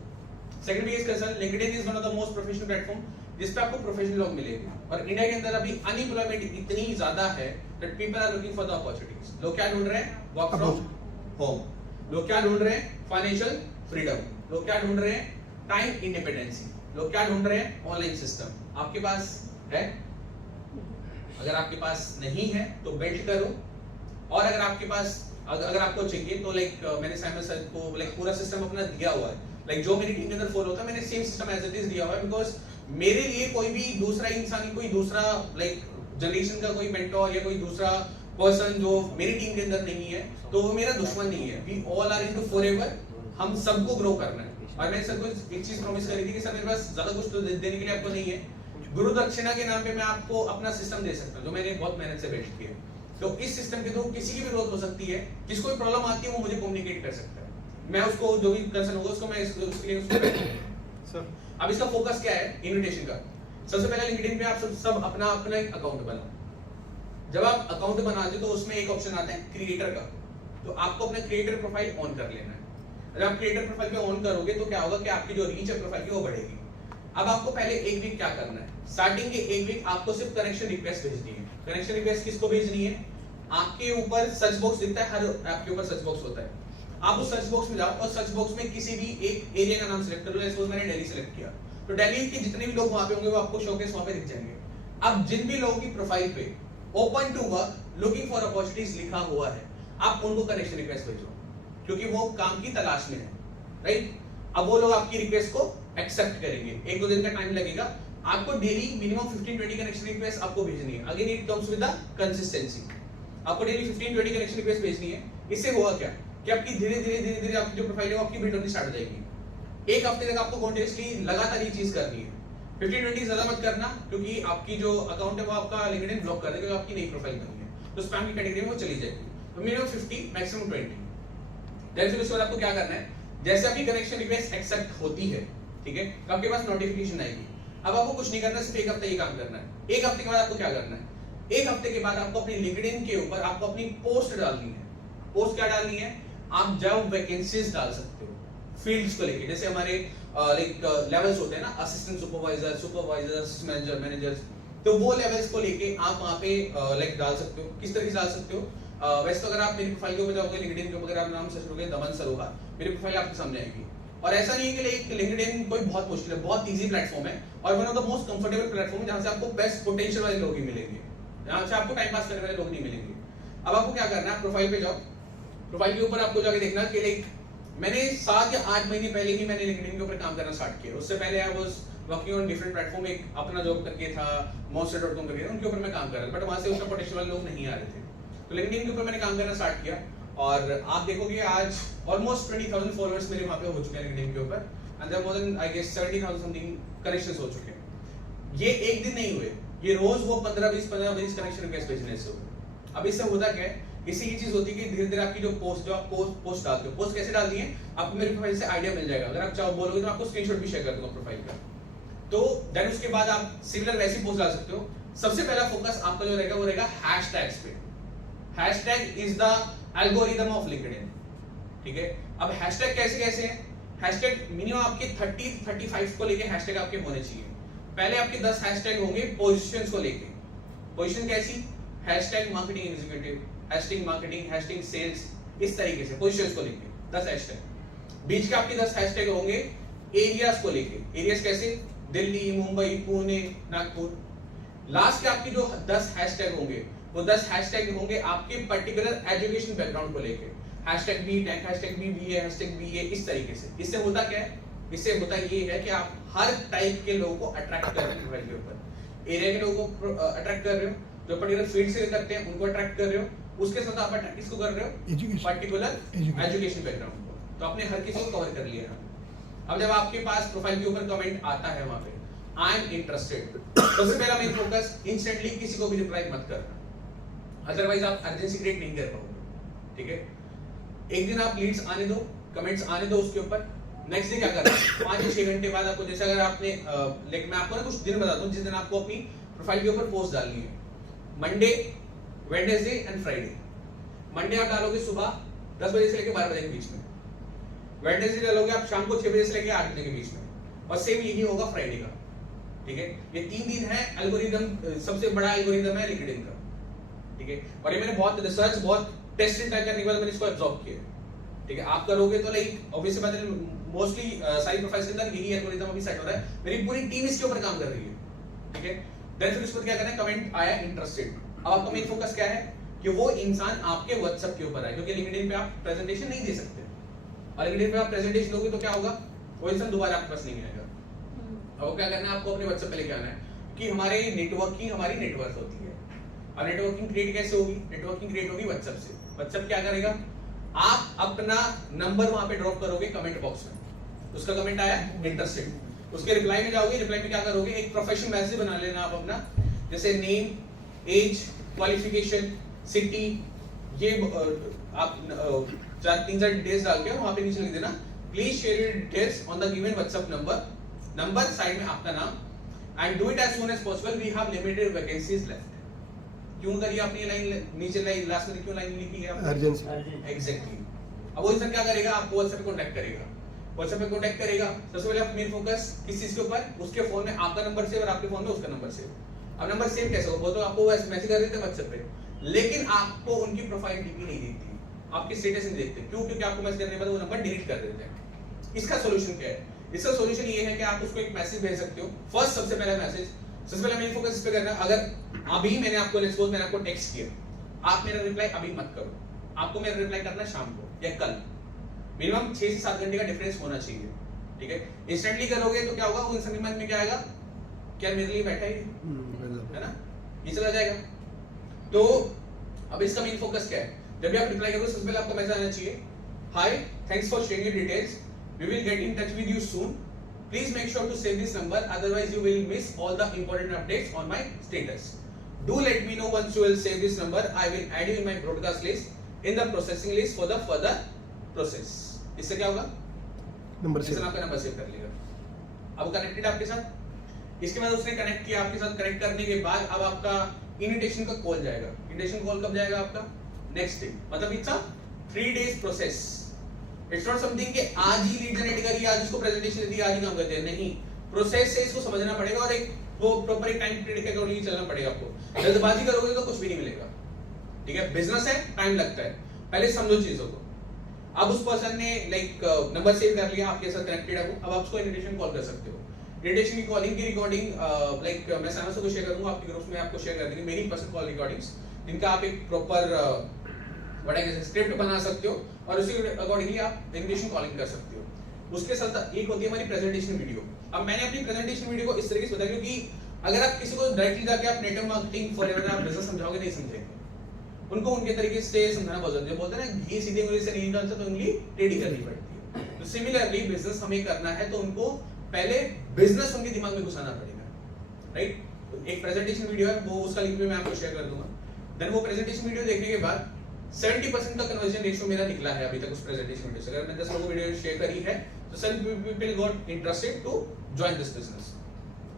Second biggest concern, LinkedIn is one of the most professional platform जिस पे आपको प्रोफेशनल लोग मिलेंगे. और इंडिया के अंदर अभी अनएम्प्लॉयमेंट इतनी ज्यादा है that people are looking for the opportunities. लोग क्या ढूंढ रहे हैं? Work from home. लोग क्या ढूंढ रहे हैं? Financial freedom. लोग क्या ढूंढ रहे हैं? Time independency. लोग क्या ढूंढ रहे हैं? Online system. आपके पास है? अगर आपके पास नहीं है तो बिल्ड करो. और अगर आपके पास अगर आपको चाहिए तो मैंने साइमन सर को पूरा सिस्टम अपना दिया हुआ है. जो मेरी टीम के अंदर फॉलो होता है मैंने same system as it is दिया हुआ है. बिकॉज मेरे लिए कोई भी दूसरा इंसान, कोई दूसरा जनरेशन का कोई मेंटोर या कोई दूसरा पर्सन जो मेरी टीम के अंदर नहीं है तो वो मेरा दुश्मन नहीं है. We all are into forever. हम सबको ग्रो करना है. और मैंने सर को एक चीज प्रॉमिस करी थी कि सर मेरे पास ज्यादा कुछ तो देने के लिए आपको नहीं है. गुरु दक्षिणा के नाम पे मैं आपको अपना सिस्टम दे सकता हूँ जो मैंने बहुत मेहनत से बिल्ड किया. तो इस सिस्टम के थ्रू किसी की भी ग्रोथ हो सकती है. जिसको भी प्रॉब्लम आती है वो मुझे कम्युनिकेट कर सकता है. मैं उसको जो भी कंसर्न होगा उसको मैं उसके लिए उसको सर. अब इसका फोकस क्या है? इनविटेशन का. सबसे पहले लिंक्डइन पे आप सब अपना एक अकाउंट बनाओ. जब आप अकाउंट बनाते हो तो उसमें एक ऑप्शन आता है क्रिएटर का. तो आपको अपना क्रिएटर प्रोफाइल ऑन कर लेना है. जब आप क्रिएटर प्रोफाइल पे ऑन करोगे तो क्या होगा कि आपकी जो रीच है प्रोफाइल की वो बढ़ेगी. अब आपको पहले एक वीक क्या करना है? स्टार्टिंग के एक वीक आपको सिर्फ कनेक्शन रिक्वेस्ट भेजनी है. कनेक्शन रिक्वेस्ट किसको भेजनी है? आपके ऊपर सर्च बॉक्स दिखता है, हर ऐप के ऊपर सर्च बॉक्स होता है. आप उस सर्च बॉक्स में जाओ और सर्च बॉक्स में किसी भी एक एरिया का नाम सिलेक्ट कर लो. सपोज मैंने दिल्ली सिलेक्ट किया तो दिल्ली के जितने भी लोग वहां पे होंगे वो आपको शोकेस वहां पे दिख जाएंगे. अब जिन भी लोगों की प्रोफाइल पे open to work, looking for opportunities लिखा हुआ है, आप उनको कनेक्शन रिक्वेस्ट भेजो क्योंकि वो काम की तलाश में है, राइट? अब वो लोग आपकी रिक्वेस्ट को एक्सेप्ट करेंगे. 1-2 दिन का टाइम लगेगा. आपको डेली मिनिमम 15-20 कनेक्शन रिक्वेस्ट आपको भेजनी है. Again it comes with the consistency. आपको डेली 15-20 कनेक्शन रिक्वेस्ट भेजनी है. इससे होगा क्या कि आपकी धीरे धीरे आपकी जो प्रोफाइल है वो आपकी बिल्ड होनी स्टार्ट हो जाएगी. एक हफ्ते तक आपको कॉन्टिन्यूसली लगातार ये चीज करनी है। 15-20 ज्यादा मत करना, क्योंकि आपकी जो अकाउंट है वो आपका लिंक्डइन ब्लॉक कर देगा, आपकी नई प्रोफाइल करनी है, तो स्पैम की कैटेगरी में वो चली जाएगी। तो मिनिमम 50, मैक्सिमम 20। देन फिर उसके बाद आपको क्या करना है, जैसे आपकी कनेक्शन रिक्वेस्ट एक्सेप्ट होती है, ठीक है, तो आपके पास नोटिफिकेशन आएगी। अब आपको कुछ नहीं करना, सिर्फ एक हफ्ते ये काम करना है। एक हफ्ते के बाद आपको क्या करना है, एक हफ्ते के बाद आपको अपनी लिंक्डइन के ऊपर आपको अपनी पोस्ट डालनी है। पोस्ट क्या डालनी है, आप जब वैकेंसीज डाल सकते हो फील्ड्स को लेके, जैसे हमारे लाइक लेवल्स होते हैं ना, assistant supervisor, supervisor, assistant manager, managers, तो वो लेवल्स को लेके आप वहां पे लाइक डाल सकते हो। किस तरीके से डाल सकते हो, वैसे तो अगर आप मेरी प्रोफाइल के ऊपर जाओगे, लिंक्डइन के ऊपर अगर आप नाम सर्च करोगे दमन सर होगा, मेरी प्रोफाइल आपके सामने आएगी। और ऐसा नहीं है कि लिंक्डइन कोई बहुत मुश्किल है, बहुत इजी प्लेटफॉर्म है और one of the most comfortable platform है, जहां से आपको बेस्ट पोटेंशियल वाले लोग ही मिलेंगे, जहां से आपको टाइम पास करने वाले लोग नहीं मिलेंगे। अब आपको क्या करना है, प्रोफाइल पे जाओ, प्रोफाइल के ऊपर आपको जाके देखना कि लाइक मैंने 7 या 8 महीने पहले ही मैंने लिंक्डइन के ऊपर काम करना स्टार्ट किया। उससे पहले I was working on different platform, एक अपना जॉब करके था, monster.com करके, उनके ऊपर मैं काम कर रहा था, बट वहां से उसका पोटेंशियल वाले लोग नहीं आ रहे थे। तो लिंक्डइन के ऊपर मैंने काम करना स्टार्ट किया और आप देखोगे आज ऑलमोस्ट 20,000 फॉलोअर्स मेरे वहां पे हो चुके हैं लिंक्डइन के ऊपर, and there more than I guess 70,000 something connections हो चुके हैं। ये एक दिन नहीं हुए, ये रोज वो 15-20 कनेक्शन रिक्वेस्ट भेजने से हुए। अब इससे होता क्या है, इसी की चीज होती है कि धीरे धीरे आपकी जो पोस्ट पोस्ट डालते हो, पोस्ट कैसे डालनी है, आपको मेरी प्रोफाइल से आइडिया मिल जाएगा। अगर आप चाहो बोलोगे तो आपको स्क्रीनशॉट भी शेयर कर दूंगा प्रोफाइल का। तो देन उसके बाद आप सिमिलर वैसी पोस्ट डाल सकते हो। सबसे पहला फोकस आपका जो रहेगा वो रहेगा हैशटैग्स पे। Hashtag is the algorithm of LinkedIn, ठीक है। अब हैशटैग कैसे हैं, हैशटैग मिनिमम आपके 30-35 को लेके हैशटैग आपके होने चाहिए। पहले आपके 10 हैशटैग होंगे पोजीशंस को लेके। पोजीशन कैसी, hashtag marketing executive, hashtag marketing, hashtag sales, इस तरीके से पोजीशंस को लेके 10 हैशटैग। बीच के आपके 10 हैशटैग होंगे एरियाज को लेके। एरियाज कैसे, दिल्ली, मुंबई, पुणे, नागपुर। लास्ट के आपके जो 10 हैशटैग होंगे वो 10 हैशटैग होंगे आपके पर्टिकुलर एजुकेशन बैकग्राउंड को लेके। Hashtag BTech, hashtag BBA, hashtag BA, इस तरीके से। इससे होता क्या है, इससे होता ये है कि आप हर टाइप के लोगों को अट्रैक्ट कर रहे हो प्रोफाइल के ऊपर। एरिया के लोगों को अट्रैक्ट कर रहे हो, जो पर्टिकुलर फील्ड से करते हैं उनको अट्रैक्ट कर रहे हो, उसके साथ आप अट्रैक्ट किसको कर रहे हो, पर्टिकुलर एजुकेशन बैकग्राउंड को। तो आपने हर किसी को कवर कर लिया। अब जब आपके पास प्रोफाइल के ऊपर कमेंट आता है वहां पे आई एम इंटरेस्टेड, सबसे पहला मेन फोकस इंस्टेंटली किसी को भी रिप्लाई मत करना, अदरवाइज आप अर्जेंसी क्रिएट नहीं कर पाओगे, ठीक है। एक दिन आप लीड्स आने दो, कमेंट्स आने दो उसके ऊपर। नेक्स्ट डे क्या करना है, 5 या 6 घंटे बाद आपको, जैसे अगर आपने लेकिन मैं आपको ना कुछ दिन बताता हूँ जिस दिन आपको अपनी प्रोफाइल के ऊपर पोस्ट डालनी है। Monday, Wednesday and Friday. Monday आप डालोगे सुबह 10 बजे से लेकर 12 बजे के बीच में। वेडनेसडे डालोगे आप शाम को 6 बजे से लेकर 8 बजे के बीच में, और सेम यही होगा फ्राइडे का, ठीक है। ये 3 दिन है एल्गोरिदम, सबसे बड़ा एल्गोरिदम है लिंक्डइन का, ठीक है। और ये मैंने बहुत रिसर्च, बहुत टेस्टिंग ट्राई करने के बाद मैंने इसको एब्जॉर्ब किया, ठीक है। आप करोगे तो लाइक ऑब्वियसली बात है, मोस्टली सारी प्रोफाइल्स के अंदर यही एल्गोरिदम अभी सेट हो रहा है। मेरी पूरी टीम इसके ऊपर काम कर रही है, ठीक है। देन फिर उसके बाद क्या करना है, कमेंट आया इंटरेस्टेड। अब आपका मेन फोकस क्या है कि वो इंसान आपके व्हाट्सएप के ऊपर है, क्योंकि लिंक्डइन पे आप प्रेजेंटेशन नहीं दे सकते, और लिंक्डइन पे आप प्रेजेंटेशन दोगे तो क्या होगा, वो इंसान दोबारा आपके पास नहीं आएगा। अब क्या करना है, आपको अपने व्हाट्सएप पे लेके आना है कि हमारे नेटवर्किंग हमारी नेटवर्क होती है। और नेटवर्किंग क्रिएट कैसे होगी, नेटवर्किंग क्रिएट होगी व्हाट्सएप से। व्हाट्सएप क्या करेगा, आप अपना नंबर वहां पे ड्रॉप करोगे कमेंट बॉक्स में, उसका कमेंट आया इंटरेस्टेड, उसके रिप्लाई में जाओगे, रिप्लाई में क्या करोगे, एक प्रोफेशनल मैसेज बना लेना आप अपना, जैसे नेम, एज, क्वालिफिकेशन, सिटी, ये आप 3-4 डिटेल्स डाल के वहां पे नीचे लिख देना, please share your details on the given WhatsApp number side में आपका नाम, and do it as soon as possible, we have limited vacancies left. क्यों करिए आपने लाइन नीचे लाइन लास्ट में क्यों लाइन लिखी है आपने, अर्जेंसी, एग्जैक्टली। अब वो इंसान क्या करेगा, आपको व्हाट्सएप पे कांटेक्ट करेगा, व्हाट्सएप पे कांटेक्ट करेगा। सबसे पहले आप मेन फोकस किस चीज के ऊपर, उसके फोन में आपका नंबर सेव और आपके फोन में उसका नंबर सेव। अब नंबर सेव कैसे हो, वो तो आपको मैसेज कर देते हैं व्हाट्सएप पे, लेकिन आपको उनकी प्रोफाइल डीपी नहीं दिखती, आपकी स्टेटस नहीं देखते। क्यों, क्योंकि आपको मैसेज करने के बाद वो नंबर डिलीट कर देते हैं। इसका सॉल्यूशन क्या है, इसका सॉल्यूशन ये है कि आप उसको एक मैसेज भेज सकते हो। फर्स्ट सबसे पहला मैसेज, सबसे पहला मेन फोकस इस पे करना, अगर अभी मैंने आपको लेट्स सपोज मैंने आपको टेक्स्ट किया, आप मेरा रिप्लाई अभी मत करो, आपको मेरा रिप्लाई करना शाम को या कल, मिनिमम 6 से 7 घंटे का डिफरेंस होना चाहिए, ठीक है। इंस्टेंटली करोगे तो क्या होगा, वो इंसान के मन में क्या आएगा, क्या मेरे लिए बैठा है ना, ये चला जाएगा। तो अब इसका मेन फोकस क्या है, जब भी आप रिप्लाई करोगे सबसे पहले आपका मैसेज आना चाहिए, हाय thanks for sharing your details, We will get in touch with you soon. Please make sure to save this number, otherwise you will miss all the important updates on my status. Do let me know once you will save this number. I will add you in my broadcast list, in the processing list for the further process. इससे क्या होगा? नंबर इससे आपका नंबर सेव कर लेगा. अब कनेक्टेड आपके साथ. इसके बाद उसने कनेक्ट किया आपके साथ. कनेक्ट करने के बाद अब आपका इन्विटेशन का कॉल जाएगा. इन्विटेशन कॉल कब जाएगा आपका? Next day. मतलब it's a 3 days process. It's not something कि आज ही लीड जनरेट करिए, आज इसको प्रेजेंटेशन दी, आज ही काम करते हैं. नहीं, प्रोसेस से इसको समझना पड़ेगा और एक वो प्रॉपर एक टाइम पीरियड के अकॉर्डिंग चलना पड़ेगा आपको. जल्दबाजी करोगे तो कुछ भी नहीं मिलेगा. ठीक है, बिजनेस है, टाइम लगता है. पहले समझो चीजों को. अब उस पर्सन ने लाइक नंबर सेव कर लिया, आपके साथ कनेक्टेड है वो. अब आप उसको इन्विटेशन कॉल कर सकते हो. इन्विटेशन की कॉलिंग की रिकॉर्डिंग लाइक मैं सामने से शेयर करूंगा, आपके ग्रुप्स में आपको शेयर कर देंगे मेरी पर्सनल कॉल रिकॉर्डिंग्स, जिनका आप एक प्रॉपर स्क्रिप्ट बना सकते हो और उसी अकॉर्डिंगली आप इन्विटेशन कॉलिंग कर सकते हो. उसके साथ एक होती है हमारी प्रेजेंटेशन वीडियो. अब मैंने अपनी प्रेजेंटेशन वीडियो को इस तरीके से बताया क्योंकि अगर आप किसी को डायरेक्टली जाके आप नेटवर्क मार्केटिंग फॉरएवर आप बिजनेस समझाओगे नहीं समझेंगे. उनको उनके तरीके से समझाना बहुत जरूरी है. बोलते हैं ना, घी सीधे उंगली से नहीं निकलता तो उंगली टेढ़ी करनी पड़ती है. तो सिमिलरली बिजनेस हमें करना है तो उनको पहले बिजनेस उनके दिमाग में घुसाना पड़ेगा. राइट. एक प्रेजेंटेशन वीडियो है, वो उसका लिंक भी मैं आपको शेयर कर दूंगा. देन वो प्रेजेंटेशन वीडियो देखने के बाद 70% का कन्वर्जन रेशियो मेरा निकला है अभी तक उस प्रेजेंटेशन वीडियो से. अगर मैंने 10 लोगों को वीडियो शेयर करी है तो 7 people got interested to join this business.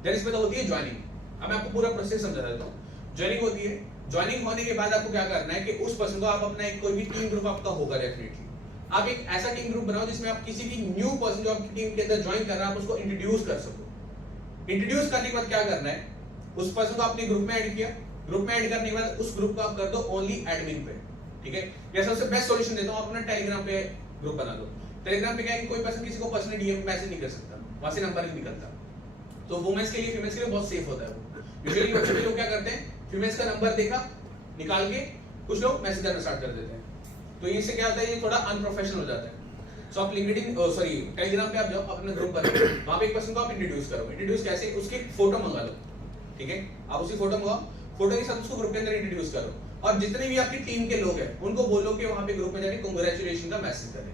Then इसमें तो होती है ज्वाइनिंग. अब मैं आपको पूरा प्रोसेस समझा देता हूं. ज्वाइनिंग होती है. ज्वाइनिंग होने के बाद आपको क्या करना है कि उस पर्सन को आप अपना एक कोई भी टीम ग्रुप आपका होगा डेफिनेटली. आप एक ऐसा टीम ग्रुप बनाओ जिसमें आप किसी भी न्यू पर्सन जो आपकी टीम के अंदर ज्वाइन कर रहा है आप उसको इंट्रोड्यूस कर सको. इंट्रोड्यूस करने के बाद क्या करना है, उस पर्सन को आपने ग्रुप में ऐड किया. ग्रुप में ऐड करने के बाद उस ग्रुप को आप कर दो ओनली एडमिन पे. ठीक है, या सबसे बेस्ट सॉल्यूशन देता हूं, आप अपना टेलीग्राम पे ग्रुप बना दो. टेलीग्राम पे क्या है कि कोई पर्सन किसी को पर्सनली डीएम मैसेज नहीं कर सकता, वहां से नंबर नहीं निकलता. तो वुमेन्स के लिए फीमेल्स के लिए बहुत सेफ होता है वो. यूजुअली बच्चे लोग क्या करते हैं, फीमेल्स का नंबर देखा, निकाल के कुछ लोग मैसेज करना स्टार्ट कर देते हैं. तो इससे क्या होता है, ये थोड़ा अनप्रोफेशनल हो जाता है. सो आप लिंक्डइन टेलीग्राम पे आप जाओ, अपना ग्रुप बनाओ, वहां पे एक पर्सन को आप इंट्रोड्यूस करो. इंट्रोड्यूस कैसे, उसकी फोटो मंगा लो. ठीक है, आप उसी फोटो मंगाओ, फोटो के साथ उसको ग्रुप के अंदर इंट्रोड्यूस करो और जितने भी आपकी टीम के लोग हैं उनको बोलो कि वहां पे ग्रुप में जाके कांग्रेचुलेशन का मैसेज करें.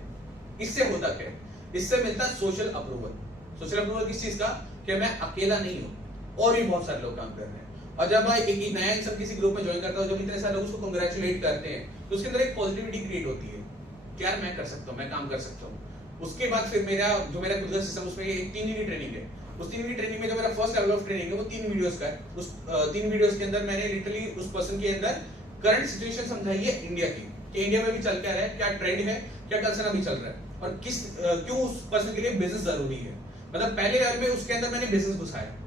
इससे होता क्या है, इससे मिलता है सोशल अप्रूवल. सोशल अप्रूवल किस चीज का, कि मैं अकेला नहीं हूं और भी बहुत सारे लोग काम कर रहे हैं. और जब एक नया इंसान किसी ग्रुप में ज्वाइन करता है, जब इतने सारे लोग उसको कांग्रेचुलेट करते हैं तो उसके अंदर एक पॉजिटिविटी क्रिएट होती है कि यार मैं कर सकता हूं, मैं काम कर सकता हूं. उसके बाद फिर मेरा खुद का सिस्टम, उसमें एक 3 दिन की ट्रेनिंग है. उस 3 दिन की ट्रेनिंग में जो मेरा फर्स्ट लेवल ऑफ ट्रेनिंग है वो 3 वीडियोस का है. उस 3 वीडियोस के अंदर मैंने लिटरली उस पर्सन के अंदर करंट सिचुएशन समझाई है इंडिया की, कि इंडिया में भी चल क्या रहा है, क्या ट्रेंड है, क्या कल्चर अभी चल रहा है और क्यों उस पर्सन के लिए बिजनेस जरूरी है. मतलब पहले लेवल में उसके अंदर मैंने बिजनेस घुसाया.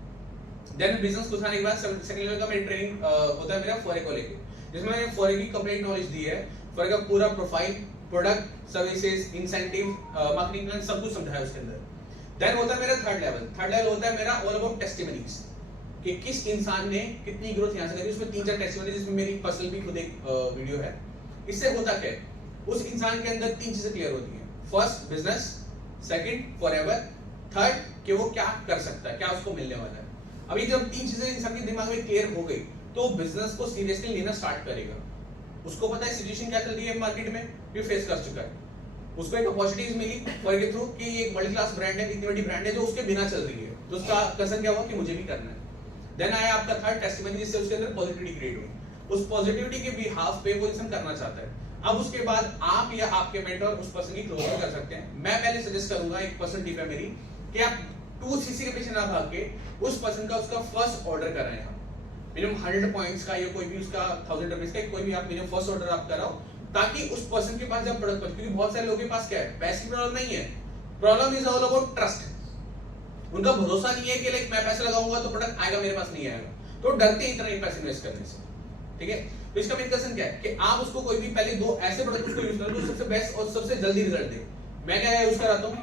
देन बिजनेस घुसाने के बाद सेकंड लेवल का मेरी ट्रेनिंग होता है मेरा फॉरे को लेके, जिसमें मैंने फॉरे की कंप्लीट नॉलेज दी है. फॉरे का पूरा profile, product, services, incentive, marketing plan सब कुछ समझाया उसके अंदर. देन होता है मेरा थर्ड लेवल होता है मेरा ऑल अबाउट टेस्टिमनीज, कि किस इंसान ने कितनी ग्रोथ यहां से करी. उसमें 3-4 टेस्टिमनीज, जिसमें मेरी पर्सनल भी खुद एक वीडियो है. इससे होता क्या है, उस इंसान के अंदर 3 चीजें क्लियर होती हैं. First business, second forever, third कि वो क्या कर सकता है, क्या उसको मिलने वाला है. अभी जब 3 चीजें इंसान के दिमाग में क्लियर हो गई तो बिजनेस को सीरियसली लेना स्टार्ट करेगा. उसको पता है सिचुएशन क्या चल रही है मार्केट में, ये फेस कर चुका है. उसको एक अपॉर्चुनिटीज मिली फॉर के थ्रू कि ये एक मल्टी क्लास ब्रांड है, इतनी बड़ी ब्रांड है जो उसके बिना चल रही है. तो उसका कंसर्न क्या हुआ कि मुझे भी करना है. देन आया आपका थर्ड टेस्टिमनी, जिससे उसके अंदर पॉजिटिविटी क्रिएट हुई. उस पॉजिटिविटी के बिहाफ पे वो इंसान करना चाहता है. अब उसके बाद आप या आपके मेंटर उस पर्सन की क्लोज कर सकते हैं. मैं पहले सजेस्ट करूंगा, एक पर्सन टिप है मेरी, कि आप 2cc के पीछे ना भाग के उस पर्सन का उसका फर्स्ट ऑर्डर कराएं. आप मिनिमम 100 पॉइंट्स का या कोई भी उसका 1000 रुपीस का कोई भी आप मिनिमम फर्स्ट ऑर्डर आप कराओ, ताकि उस पर्सन के पास जब प्रोडक्ट पहुंचे, क्योंकि बहुत सारे लोगों के पास क्या है, पैसे की प्रॉब्लम नहीं है, problem is all about trust. उनका भरोसा नहीं है कि लाइक मैं पैसे लगाऊंगा तो प्रोडक्ट आएगा, मेरे पास नहीं आएगा, तो डरते ही इतना पैसे इन्वेस्ट करने से. ठीक है, तो इसका मेन कंसर्न क्या है कि आप उसको कोई भी पहले 2 ऐसे प्रोडक्ट उसको यूज करो जो सबसे बेस्ट और सबसे जल्दी रिजल्ट दे. मैं क्या यूज कराता हूं,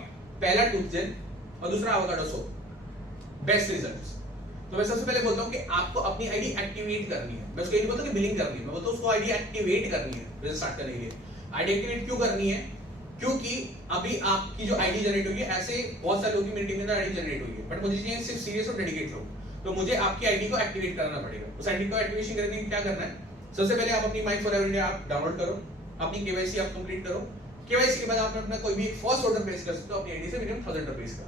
पहला टूथ जेल और दूसरा एवोकाडो सोप, बेस्ट रिजल्ट्स. तो मैं सबसे पहले बोलता हूं कि आपको अपनी आईडी एक्टिवेट करनी है. मैं उसको ये नहीं बोलता कि बिलिंग करनी है, मैं बोलता हूं उसको आईडी एक्टिवेट करनी है बिजनेस स्टार्ट करने के लिए. आईडी एक्टिवेट क्यों करनी है, क्योंकि अभी आपकी जो आईडी जनरेट होगी, ऐसे बहुत सारे लोगों की मेरी टीम में आईडी जनरेट हुई है, बट मुझे चाहिए सिर्फ सीरियस और डेडिकेट लोग. तो मुझे आपकी आईडी को एक्टिवेट करना पड़ेगा. उस आईडी को एक्टिवेशन करने के लिए क्या करना है, सबसे पहले आप अपनी माई फॉरएवर इंडिया आप डाउनलोड करो, अपनी केवाईसी आप कंप्लीट करो. केवाईसी के बाद आप अपना कोई भी फर्स्ट ऑर्डर प्लेस कर सकते हो अपनी आईडी से मिनिमम 1000 रुपीस का।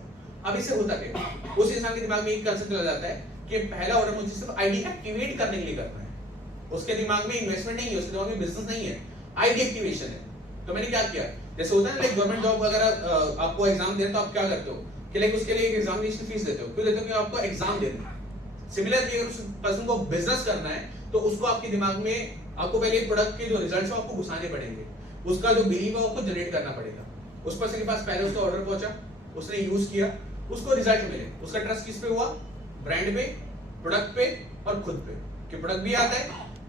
अब इससे होता क्या है, उस इंसान के दिमाग में एक कंसेप्ट चला जाता है कि पहला ऑर्डर मुझे सिर्फ आईडी एक्टिवेट करने के लिए करना है। उसके दिमाग में इन्वेस्टमेंट नहीं है, उसके दिमाग में बिजनेस नहीं है, आईडी एक्टिवेशन है। तो मैंने क्या किया, जैसे होता है ना गवर्नमेंट जॉब अगर आपको एग्जाम दे तो आप क्या करते हो कि लाइक उसके लिए एक एग्जामिनेशन फीस देते हो, क्यों देते हो कि आपको एग्जाम देना है। सिमिलरली अगर उस पर्सन को बिजनेस करना है तो उसको आपके दिमाग में आपको पहले प्रोडक्ट के जो रिजल्ट्स है आपको घुसाने पड़ेंगे, उसका जो बिलीव है आपको जनरेट करना पड़ेगा। उस पर्सन के पास पहले उसका ऑर्डर पहुंचा, उसने यूज किया, उसको रिजल्ट मिले, उसका ट्रस्ट किस पे हुआ, ब्रांड पे, प्रोडक्ट पे और खुद पे, कि प्रोडक्ट भी आता है,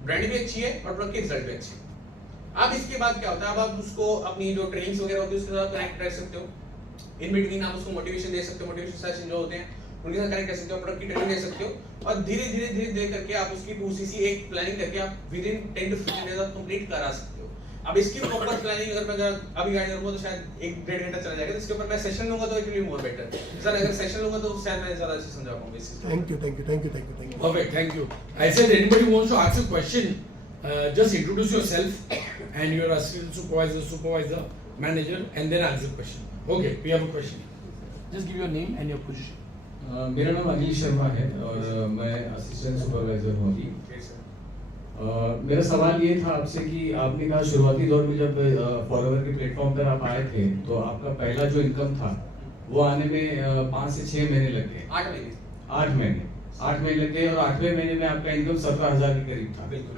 ब्रांड भी अच्छी है और प्रोडक्ट की रिजल्ट भी अच्छी है। अब इसके बाद क्या होता है, अब आप उसको अपनी जो ट्रेनिंग्स वगैरह होती है उसके साथ कनेक्ट कर सकते हो, इन बिटवीन आप उसको मोटिवेशन दे सकते हो, मोटिवेशन सेशन जो होते हैं उनके साथ कनेक्ट कर सकते हो, प्रोडक्ट की ट्रेनिंग दे सकते हो और धीरे धीरे करके आप उसकी 2cc एक प्लानिंग करके आप विद इन 10 to 15 डेज आप कंप्लीट करा सकते हो। अब इसकी प्रॉपर प्लानिंग अगर मैं अभी गाइड करूंगा तो शायद 1-1.5 घंटा चला जाएगा, इसके ऊपर मैं सेशन लूंगा तो it will be more better. Sir अगर सेशन लूंगा तो शायद मैं ज्यादा अच्छे समझा पाऊंगा इस चीज। Thank you. Perfect, thank you. I said anybody wants to ask a question, just introduce yourself and your assistant supervisor, manager, and then ask the question. Okay, we have a question. Just give your name and your position. मेरा नाम अनिल शर्मा है और मैं असिस्टेंट सुपरवाइजर हूँ अभी। मेरा सवाल ये था आपसे कि आपने कहा शुरुआती दौर में जब फॉलोवर के प्लेटफॉर्म पर आप आए थे तो आपका पहला जो इनकम था वो आने में 5 से 6 महीने लग गए। 8 महीने 8 महीने लग गए और 8वें महीने में आपका इनकम 17,000 के करीब था। बिल्कुल।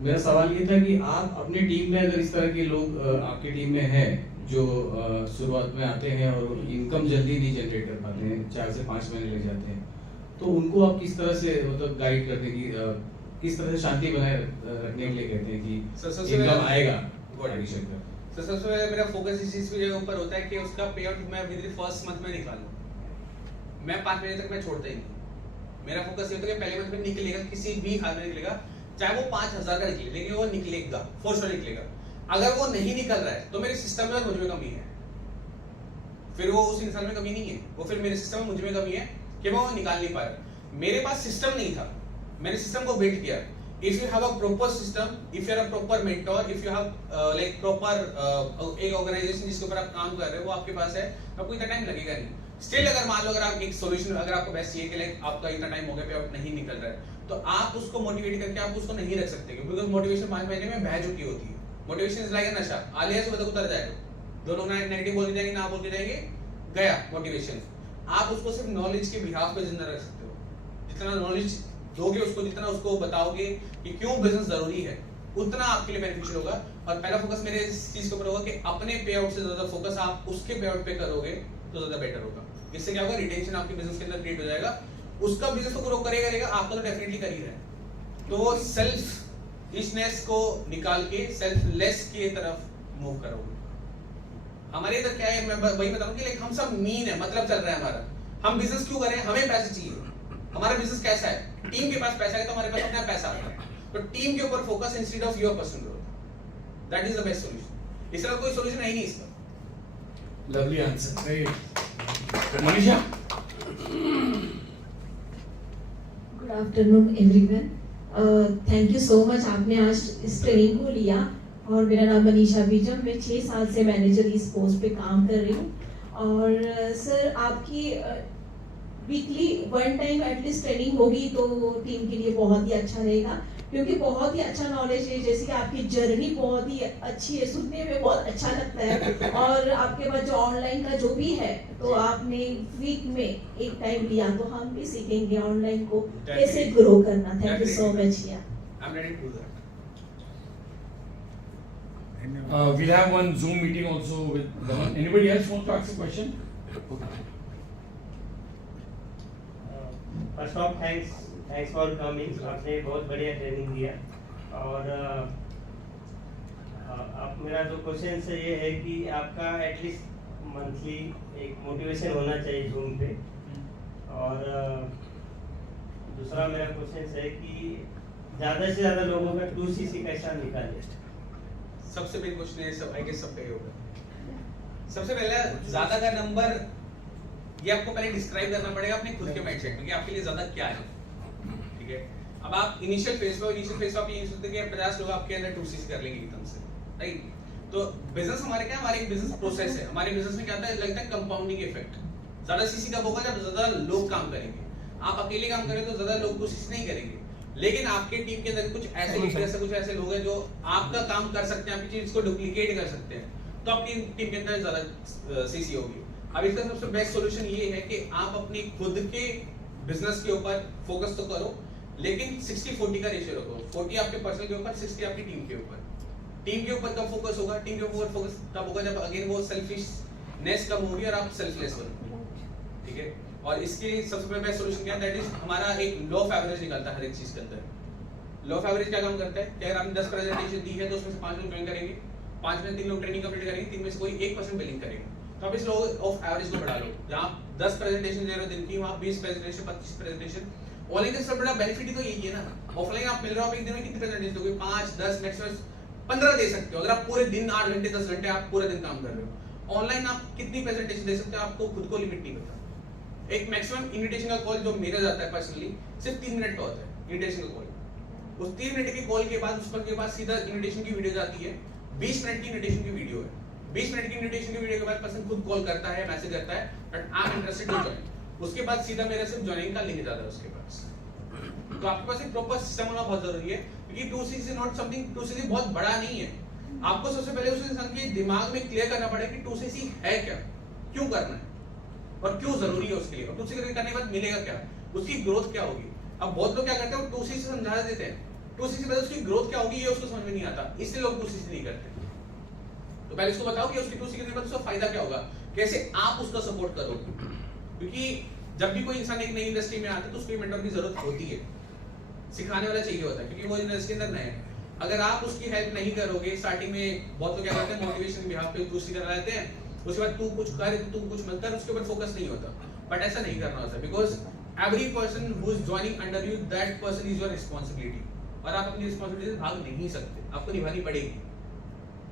मेरा सवाल ये था कि आप अपनी टीम में अगर इस तरह के लोग आपकी टीम में हैं जो शुरुआत में आते हैं और इनकम जल्दी नहीं जनरेट कर पाते हैं, 4 से 5 महीने लग जाते हैं, तो उनको आप किस तरह से मतलब गाइड करते हैं कि किस तरह से शांति बनाए रखने के लिए कहते हैं कि इनकम आएगा? तो सबसे पहले मेरा फोकस इस चीज के ऊपर होता है कि उसका पे आउट मैं विद इन फर्स्ट मंथ में निकालूं। मैं 5 महीने तक मैं छोड़ता ही नहीं। मेरा फोकस ये होता है कि पहले मंथ में निकलेगा, किसी भी हाल में निकलेगा, चाहे वो 5,000 का निकले, लेकिन वो निकलेगा, फोर्स निकलेगा। अगर वो नहीं निकल रहा है तो मेरे सिस्टम में और मुझ में कमी है, फिर वो उस इंसान में कमी नहीं है, वो फिर मेरे सिस्टम में मुझ में कमी है कि मैं वो निकाल नहीं पा रहा। मेरे पास सिस्टम नहीं था, मैंने सिस्टम को बिल्ड किया। If you have a proper system, if you are a proper mentor, if you have like proper एक ऑर्गेनाइजेशन जिसके ऊपर आप काम कर रहे हो वो आपके पास है, तो आपको इतना टाइम लगेगा नहीं। स्टिल अगर मान लो अगर आप एक सॉल्यूशन, अगर आपको बेस्ट ये कि लाइक आपका इतना टाइम हो गया पे आउट नहीं निकल रहा है, तो आप उसको मोटिवेट करके आप उसको नहीं रख सकते, क्योंकि मोटिवेशन 5 महीने में बह चुकी होती है। मोटिवेशन इज लाइक अ नशा, आलिया से बतक उतर जाएगा, दो लोग नेगेटिव बोलते जाएंगे, ना बोलते जाएंगे, गया मोटिवेशन। आप उसको सिर्फ नॉलेज के बिहाफ पे जिंदा रख सकते हो। जितना नॉलेज दोगे उसको, जितना उसको बताओगे कि क्यों बिजनेस जरूरी है, उतना आपके लिए बेनिफिशियल होगा। और पहला फोकस मेरे इस चीज के ऊपर होगा कि अपने पे आउट से ज्यादा फोकस आप उसके पे आउट पे करोगे तो ज्यादा बेटर होगा। इससे क्या होगा, रिटेंशन आपके बिजनेस के अंदर क्रिएट हो जाएगा। उसका बिजनेस तो ग्रो करेगा, आपका तो डेफिनेटली कर ही रहा है। तो सेल्फिशनेस को निकाल के सेल्फलेस की तरफ मूव करोगे। हमारे इधर क्या है, मैं वही बता रहा हूं कि लाइक हम सब मीन है, मतलब चल रहा है हमारा। हम बिजनेस क्यों करें, हमें पैसे चाहिए। हमारा बिजनेस कैसा है, टीम के पास पैसा है तो हमारे पास अपना पैसा आता है। तो टीम के ऊपर focus instead of your personal growth, that is the best solution. इसका कोई सॉल्यूशन है ही नहीं इसका। Lovely answer. Great. Manisha? Good afternoon everyone. Thank you so much, आपने आज इस ट्रेनिंग को लिया। और मेरा नाम मनीषा बीजम, मैं 6 साल से मैनेजर इस पोस्ट पे काम कर रही हूँ। और सर आपकी वीकली 1 टाइम एटलीस्ट ट्रेनिंग होगी तो टीम के लिए बहुत ही अच्छा रहेगा, क्योंकि बहुत ही अच्छा नॉलेज है। जैसे कि आपकी जर्नी बहुत ही अच्छी है, सुनने में बहुत अच्छा लगता है। और आपके पास जो ऑनलाइन का जो भी है, तो आपने वीक में 1 टाइम लिया, तो हम भी सीखेंगे ऑनलाइन को कैसे ग्रो करना। Thank you so much. I'm ready to do that. We'll have one Zoom meeting also with Dhawan. Anybody else wants to ask a question? Okay. First of thanks for coming. आपने बहुत बढ़िया ट्रेनिंग दिया। और अब मेरा जो क्वेश्चन से ये है कि आपका एटलीस्ट मंथली एक मोटिवेशन होना चाहिए जूम पे। और दूसरा मेरा क्वेश्चन है कि ज़्यादा से ज़्यादा लोगों का 2cc कैसा निकाले। सबसे पहले क्वेश्चन है, सब आई गेस सब पे होगा। सबसे पहले ज्यादा का नंबर ये आपको पहले डिस्क्राइब करना पड़ेगा अपने खुद के माइंडसेट में कि आपके लिए ज्यादा क्या है। ठीक है, अब आप इनिशियल फेज पे आप ये सोचते हैं कि 50 लोग आपके अंदर 2cc कर लेंगे एकदम से, राइट। तो बिजनेस हमारे क्या, हमारे एक बिजनेस प्रोसेस है। हमारे बिजनेस में क्या होता है, लगता है कंपाउंडिंग इफेक्ट। ज्यादा सीसी कब होगा, जब ज्यादा लोग काम करेंगे। आप अकेले काम करें तो ज्यादा लोग कोशिश नहीं करेंगे, लेकिन आपके टीम के अंदर कुछ ऐसे लीडर्स, कुछ ऐसे लोग हैं जो आपका काम कर सकते हैं, आपकी चीज को डुप्लीकेट कर सकते हैं, तो आपकी टीम के अंदर ज्यादा सीसी होगी। अब इसका सबसे बेस्ट सॉल्यूशन ये है कि आप अपनी खुद के बिजनेस के ऊपर फोकस तो करो, लेकिन 60-40 का रेशियो रखो। 40 आपके पर्सनल के ऊपर, 60 आपकी टीम के ऊपर। टीम के ऊपर कब फोकस होगा, टीम के ऊपर फोकस तब होगा जब अगेन वो सेल्फिशनेस कम होगी और आप सेल्फलेस बनोगे, ठीक है। और इसके सबसे बेस्ट सॉल्यूशन क्या है, दैट इज हमारा एक लॉ ऑफ एवरेज निकलता है हर एक चीज के अंदर। लॉ ऑफ एवरेज क्या काम करता है कि अगर आपने 10 प्रेजेंटेशन दी है तो उसमें से 5 लोग ज्वाइन करेंगे, 5 में 3 लोग ट्रेनिंग कंप्लीट करेंगे, 3 में से कोई 1% बिलिंग करेगा। तो आप इस लॉ ऑफ एवरेज को बढ़ा लो, जहां 10 प्रेजेंटेशन दे रहे हो दिन की, वहां 20 प्रेजेंटेशन, 25 प्रेजेंटेशन। ऑनलाइन का सबसे बड़ा बेनिफिट ही तो यही है ना। ऑफलाइन आप मिल रहे हो, आप एक दिन में कितनी प्रेजेंटेशन दोगे, 5, 10, मैक्सिमम 15 दे सकते हो। अगर आप पूरे दिन 8 घंटे 10 घंटे आप पूरे दिन काम कर रहे हो, ऑनलाइन आप कितनी प्रेजेंटेशन दे सकते हो, आपको खुद को लिमिट नहीं पता। एक मैक्सिमम इनविटेशन का कॉल जो मेरा जाता है पर्सनली, सिर्फ 3 मिनट का होता है इनविटेशन का कॉल। उस 3 मिनट के कॉल के बाद उस पर के बाद सीधा इनविटेशन की वीडियो जाती है। 20 मिनट की इनविटेशन की वीडियो है। 20 मिनट की इनविटेशन की वीडियो के बाद पर्सन खुद कॉल करता है, मैसेज करता है but I am interested to join. उसके बाद सीधा मेरा सिर्फ ज्वाइनिंग का लिंक जाता है उसके पास। तो आपके पास एक प्रॉपर सिस्टम होना बहुत जरूरी है, क्योंकि 2CC is not something, 2CC बहुत बड़ा नहीं है। आपको सबसे पहले उस इंसान के दिमाग में क्लियर करना पड़ेगा कि 2CC है क्या, क्यों करना है और क्यों जरूरी है उसके लिए, और 2CC करने के बाद मिलेगा क्या, उसकी ग्रोथ क्या होगी। अब बहुत लोग क्या करते हैं, 2CC समझा देते हैं, 2CC बाद उसकी ग्रोथ क्या होगी ये उसको समझ में नहीं आता, इसलिए लोग 2CC नहीं करते। तो पहले इसको बताओ कि उसकी 2CC करने के बाद उसका फायदा क्या होगा, कैसे आप उसका सपोर्ट करोगे। क्योंकि जब भी कोई इंसान एक नई इंडस्ट्री में आता है तो उसको मेंटर की जरूरत होती है, सिखाने वाला चाहिए होता है, क्योंकि वो इंडस्ट्री के अंदर नया है। अगर आप उसकी हेल्प नहीं करोगे, स्टार्टिंग में बहुत लोग क्या करते हैं, मोटिवेशन बिहाफ पे 2CC करा लेते हैं, उसके बाद तू कुछ कर, तू कुछ मत कर, उसके ऊपर फोकस नहीं होता। बट ऐसा नहीं करना होता, because every person who is joining under you, that person is your responsibility, और आप अपनी रिस्पांसिबिलिटी से भाग नहीं सकते, आपको निभानी पड़ेगी।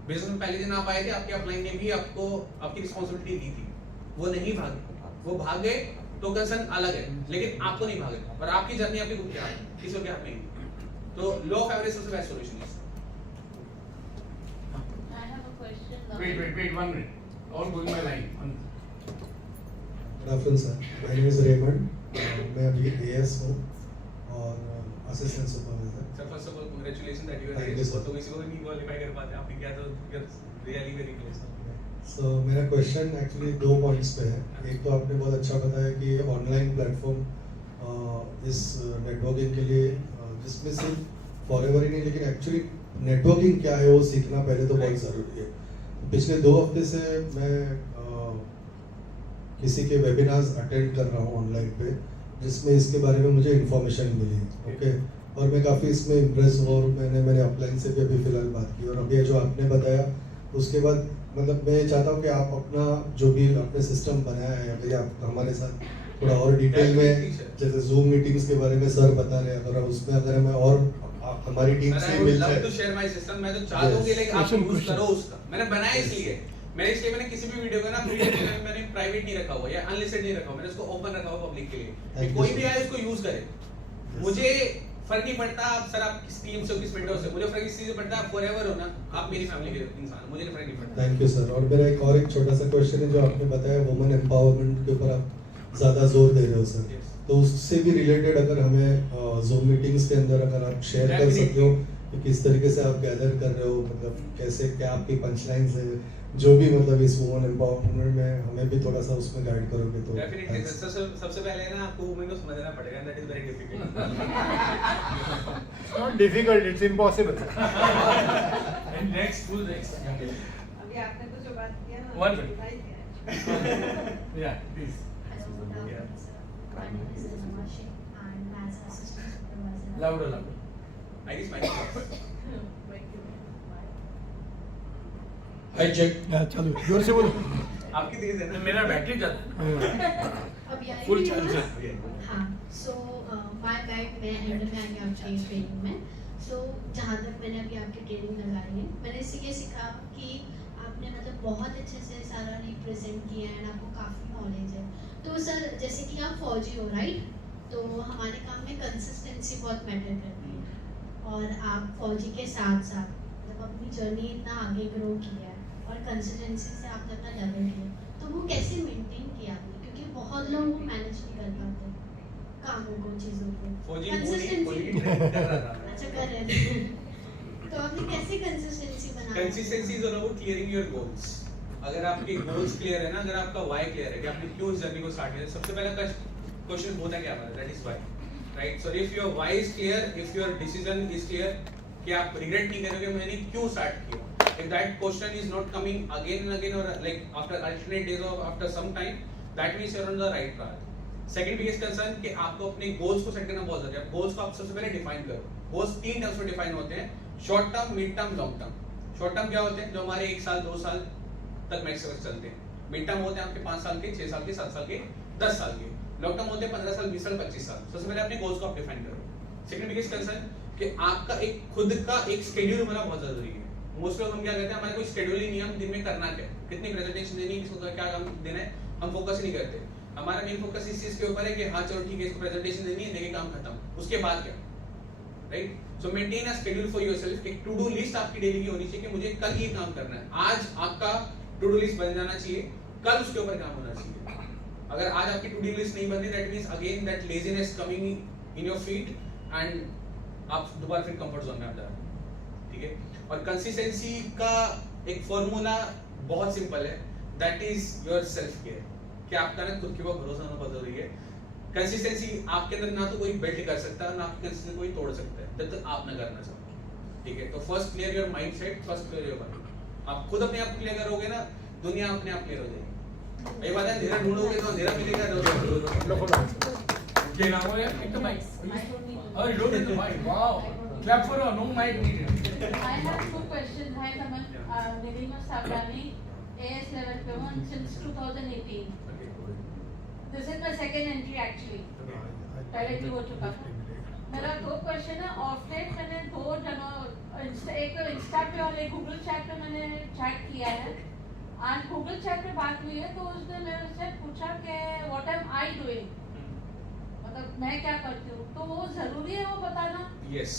बिजनेस में पहले दिन आप आए थे, आपके अपलाइन ने भी आपको आपकी रिस्पांसिबिलिटी दी थी, वो नहीं भागे, वो भागे तो कंसर्न अलग है, लेकिन आपको नहीं भागना, और आपकी जर्नी आपके खुद के हाथ में, किसी के हाथ में नहीं। तो लॉ ऑफ एवरेज सबसे बेस्ट सॉल्यूशन है। I have a question. Wait, 1 minute. All going my line. Good afternoon sir, my name is Raymond. मैं अभी AS हूँ और assistant supervisor. Sir first of all congratulation that you are Thank you, AS, sir. तो किसी को नहीं क्वालीफाई कर पाते, आप क्या तो रियली वेरी प्लेस। सो मेरा क्वेश्चन एक्चुअली 2 पॉइंट्स पे है। एक तो आपने बहुत अच्छा बताया कि ऑनलाइन प्लेटफॉर्म इस नेटवर्किंग के लिए जिसमें सिर्फ फॉरएवर ही नहीं, लेकिन एक्चुअली नेटवर्किंग क्या है वो सीखना पहले तो बहुत ज़रूरी है। पिछले 2 हफ्ते से मैं किसी के वेबिनार्स अटेंड कर रहा हूँ ऑनलाइन पे, जिसमें इसके बारे में मुझे इन्फॉर्मेशन मिली, ओके, और मैं काफ़ी इसमें इम्प्रेस हुआ, और मैंने अपलाइन से भी अभी फ़िलहाल बात की, और अभी जो आपने बताया उसके बाद मतलब मैं चाहता हूँ कि आप अपना जो भी आपने सिस्टम बनाया है, अगर आप हमारे साथ थोड़ा और डिटेल में, जैसे जूम मीटिंग्स के बारे में सर बता रहे हैं, अगर उसमें अगर हमें और हमारी टीम से मिल जाए तो शेयर माय सिस्टम, मैं तो चाह दूंगी, लेकिन आप यूज करो उसका। मैंने बनाया इसलिए मैंने किसी भी वीडियो का ना मैंने प्राइवेट नहीं रखा हुआ या अनलिस्टेड नहीं रखा हुआ, मैंने उसको ओपन रखा हुआ पब्लिक के लिए, कि कोई भी आए उसको यूज करे। मुझे फर्क नहीं पड़ता आप सर आप किस टीम से हो, किस मेंटर से, मुझे फर्क इस चीज से पड़ता है आप फॉरएवर हो ना, आप मेरी फैमिली के इंसान, मुझे फर्क नहीं पड़ता। Thank you sir. और मेरा एक छोटा सा क्वेश्चन है, जो आपने बताया वुमेन एम्पावरमेंट के ऊपर आप ज़्यादा जोर दे रहे हो सर, तो उससे भी रिलेटेड अगर हमें जूम मीटिंग्स के अंदर अगर आप शेयर कर सकते हो कि किस तरीके से आप गैदर कर रहे हो, मतलब कैसे, क्या आपकी पंचलाइंस है, जो भी मतलब इस वुमेन एम्पावरमेंट में हमें भी थोड़ा सा उसमें गाइड करोगे तो डेफिनेटली सबसे पहले ना आपको वुमेन को समझना पड़ेगा, that is very difficult. It's not difficult, it's impossible. And next. अभी आपने तो जो बात किया ना, 1 minute. रिवाइज किया। Yeah, please. Hello, good afternoon, sir. My name is Zanama Sheikh and I'm an assistant supervisor. Louder. I guess mic high check, चलो जोर से बोलो। आपकी तेज है ना, मेरा बैटरी जाता है अभी आई फुल है? चार्ज है। हाँ, सो मैं एंड में आई आपकी ट्रेनिंग में। सो जहाँ तक मैंने अभी आपकी ट्रेनिंग लगाई है, मैंने इससे ये सीखा कि आपने मतलब बहुत अच्छे से सारा रिप्रेजेंट किया है, आपको काफ़ी नॉलेज है। तो सर जैसे कि आप फौजी हो, राइट, तो हमारे काम में कंसिस्टेंसी बहुत मैटर करती है, और आप फौजी के साथ साथ जब अपनी जर्नी इतना आगे ग्रो किया है और कंसिस्टेंसी से आपने अपना लेवल किया, तो वो कैसे मेंटेन किया आपने? क्योंकि बहुत लोग वो मैनेज नहीं कर पाते कामों को, चीज़ों को। अच्छा कर रहे थे। तो आपने कैसे कंसिस्टेंसी बनाई? Consistency is all about clearing your goals. अगर आपके गोल्स क्लियर है ना, अगर आपका व्हाई क्लियर है कि आपने क्यों इस जर्नी को स्टार्ट किया, सबसे पहला क्वेश्चन होता है क्या हमारा, that is why, right? So if your why is clear, if your decision is clear कि आप रिग्रेट नहीं करोगे मैंने क्यों स्टार्ट किया, if that question is not coming again and again or like after alternate days or after some time, that means you're on the right path. Second biggest concern कि आपको अपने गोल्स को सेट करना बहुत जरूरी है। गोल्स को आप सबसे पहले डिफाइन करो। गोल्स 3 टर्म्स में डिफाइन होते हैं, short term, mid term, long term. Short term क्या होते हैं? जो हमारे 1 साल 2 साल तक मैक्सिमम चलते हैं। मिड टर्म होते हैं आपके 5 साल के, 6 साल के, 7 साल के, 10 साल के। लॉन्ग टर्म होते हैं 15 साल, 20 साल, 25 साल। सबसे पहले अपने गोल्स को आप डिफाइन करो। सेकंड बिगेस्ट कंसर्न कि आपका एक खुद का एक शेड्यूल होना बहुत जरूरी है। मोस्ट लोग हम क्या कहते हैं, हमारे कोई शेड्यूल ही नहीं है, हम दिन में करना क्या, कितनी प्रेजेंटेशन देनी है, किसको क्या काम देना है, हम फोकस नहीं करते। हमारा मेन फोकस इस चीज के ऊपर है कि हाँ चलो ठीक है, इसको प्रेजेंटेशन देनी है, देके काम खत्म, उसके बाद क्या, right? So maintain a schedule for yourself. एक टू डू लिस्ट आपकी डेली की होनी चाहिए कि मुझे कल ये काम करना है। आज आपका टू डू लिस्ट बन जाना चाहिए, कल उसके ऊपर काम होना चाहिए। अगर आज आपकी टू डू लिस्ट नहीं बन रही, that means again that laziness coming in your feet and आप दोबारा फिर कंफर्ट जोन में आ जा रहे हैं, ठीक है? और कंसिस्टेंसी का एक फॉर्मूला बहुत सिंपल है, that is your self care. कि आपका ना खुद के ऊपर भरोसा होना बहुत जरूरी है। कंसिस्टेंसी आपके अंदर ना तो कोई बिल्ड कर सकता है, ना आपकी कंसिस्टेंसी कोई तोड़ सकता है, जब तक आप ना करना चाहो, ठीक है? तो first clear your mindset, first clear your mind. आप खुद अपने आप क्लियर करोगे ना, दुनिया अपने आप क्लियर हो जाएगी। ये बात है, अंधेरा ढूंढोगे तो अंधेरा मिलेगा। Okay, now we have the mic. Oh, you don't need the mic. Wow. Clap for her. No mic needed. I have 2 questions. Hi, Naman. Nilima Sablani, AS level P1 since 2018. This is my second entry actually. पहले भी हो चुका था। मेरा 2 क्वेश्चन है। ऑफ लेट मैंने 2 जगह, एक इंस्टा पे और एक गूगल चैट पे मैंने चैट किया है। आज गूगल चैट पे बात हुई है तो उसने मेरे से पूछा कि व्हाट एम आई डूइंग, मतलब मैं क्या करती हूँ, तो वो जरूरी है वो बताना? यस,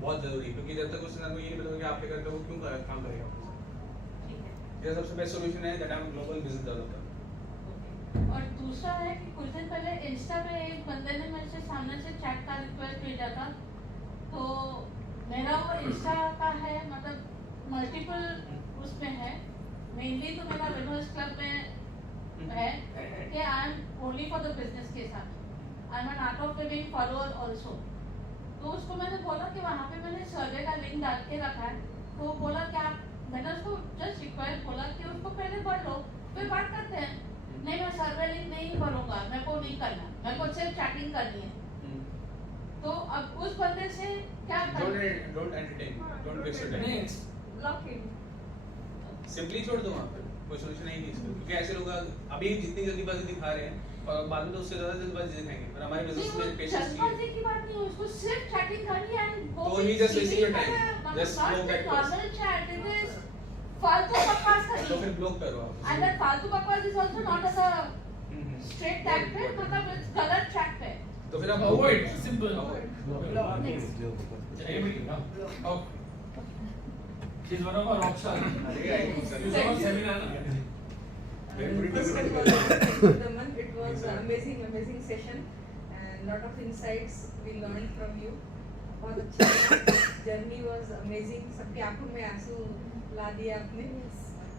बहुत जरूरी, क्योंकि जब तक उसने ये नहीं बताया कि आप क्या करते हो, वो क्यों काम करेगा। ठीक है। ये सबसे बेस्ट सॉल्यूशन है that I am global business developer. और दूसरा है कि कुछ दिन पहले इंस्टा पे एक बंदे ने मेरे से सामने से चैट का रिक्वेस्ट भेजा था, तो मेरा वो इंस्टा का है, मतलब मल्टीपल उसमें है, मेनली तो मेरा विनर्स क्लब में है कि I am only for the business के साथ, I am an art of living follower also. तो उसको मैंने बोला कि वहाँ पे मैंने सर्वे का लिंक डाल के रखा है, तो वो बोला कि आप, मैंने उसको जस्ट रिक्वेस्ट बोला कि उसको पहले पढ़ लो फिर बात करते हैं। नहीं, मैं सर्वे लिंक नहीं भरूंगा, मेरे को नहीं करना, मेरे को सिर्फ चैटिंग करनी है। तो अब उस बंदे से क्या करें? Don't entertain, don't waste your time, block him, simply छोड़ दो वहां पे, कोई सॉल्यूशन नहीं है इसका। क्योंकि ऐसे लोग अभी जितनी जल्दीबाजी दिखा रहे हैं और बाद में तो उससे ज्यादा जल्दीबाजी दिखाएंगे, पर हमारे बिजनेस में पेशेंस जल्दबाजी की बात नहीं है, उसको सिर्फ चैटिंग करनी है एंड वो तो he just wasting your time, just block that person. Normal chat, it is फालतू बकवास तो करनी फिर है। ब्लॉक करो आप। एंड दैट फालतू बकवास is also not as a straight tag पे, मतलब इट्स गलत ट्रैक पे। तो फिर आप Avoid. Simple. Next. Oh. She's one of our rock stars. She's on seminar. First of all, Naman, it was an amazing session and lot of insights we learned from you. बहुत अच्छा जर्नी वाज अमेजिंग, सबकी आंखों में आंसू ला दिया आपने।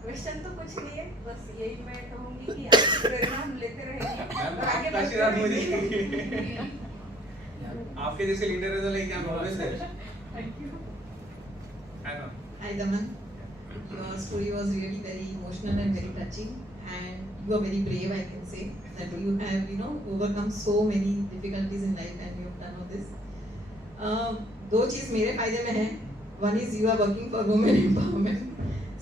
क्वेश्चन तो कुछ नहीं है, बस यही मैं कहूँगी कि आपकी प्रेरणा हम लेते रहेंगे और आगे बढ़ते रहेंगे। आपके जैसे लीडर है तो लेके हम always there. Thank you. Hi Daman, your story was really very emotional and very touching, and you are very brave, I can say, that you have, overcome so many difficulties in life and you have done all this. 2 चीज़ मेरे फायदे में है। One is you are working for women empowerment,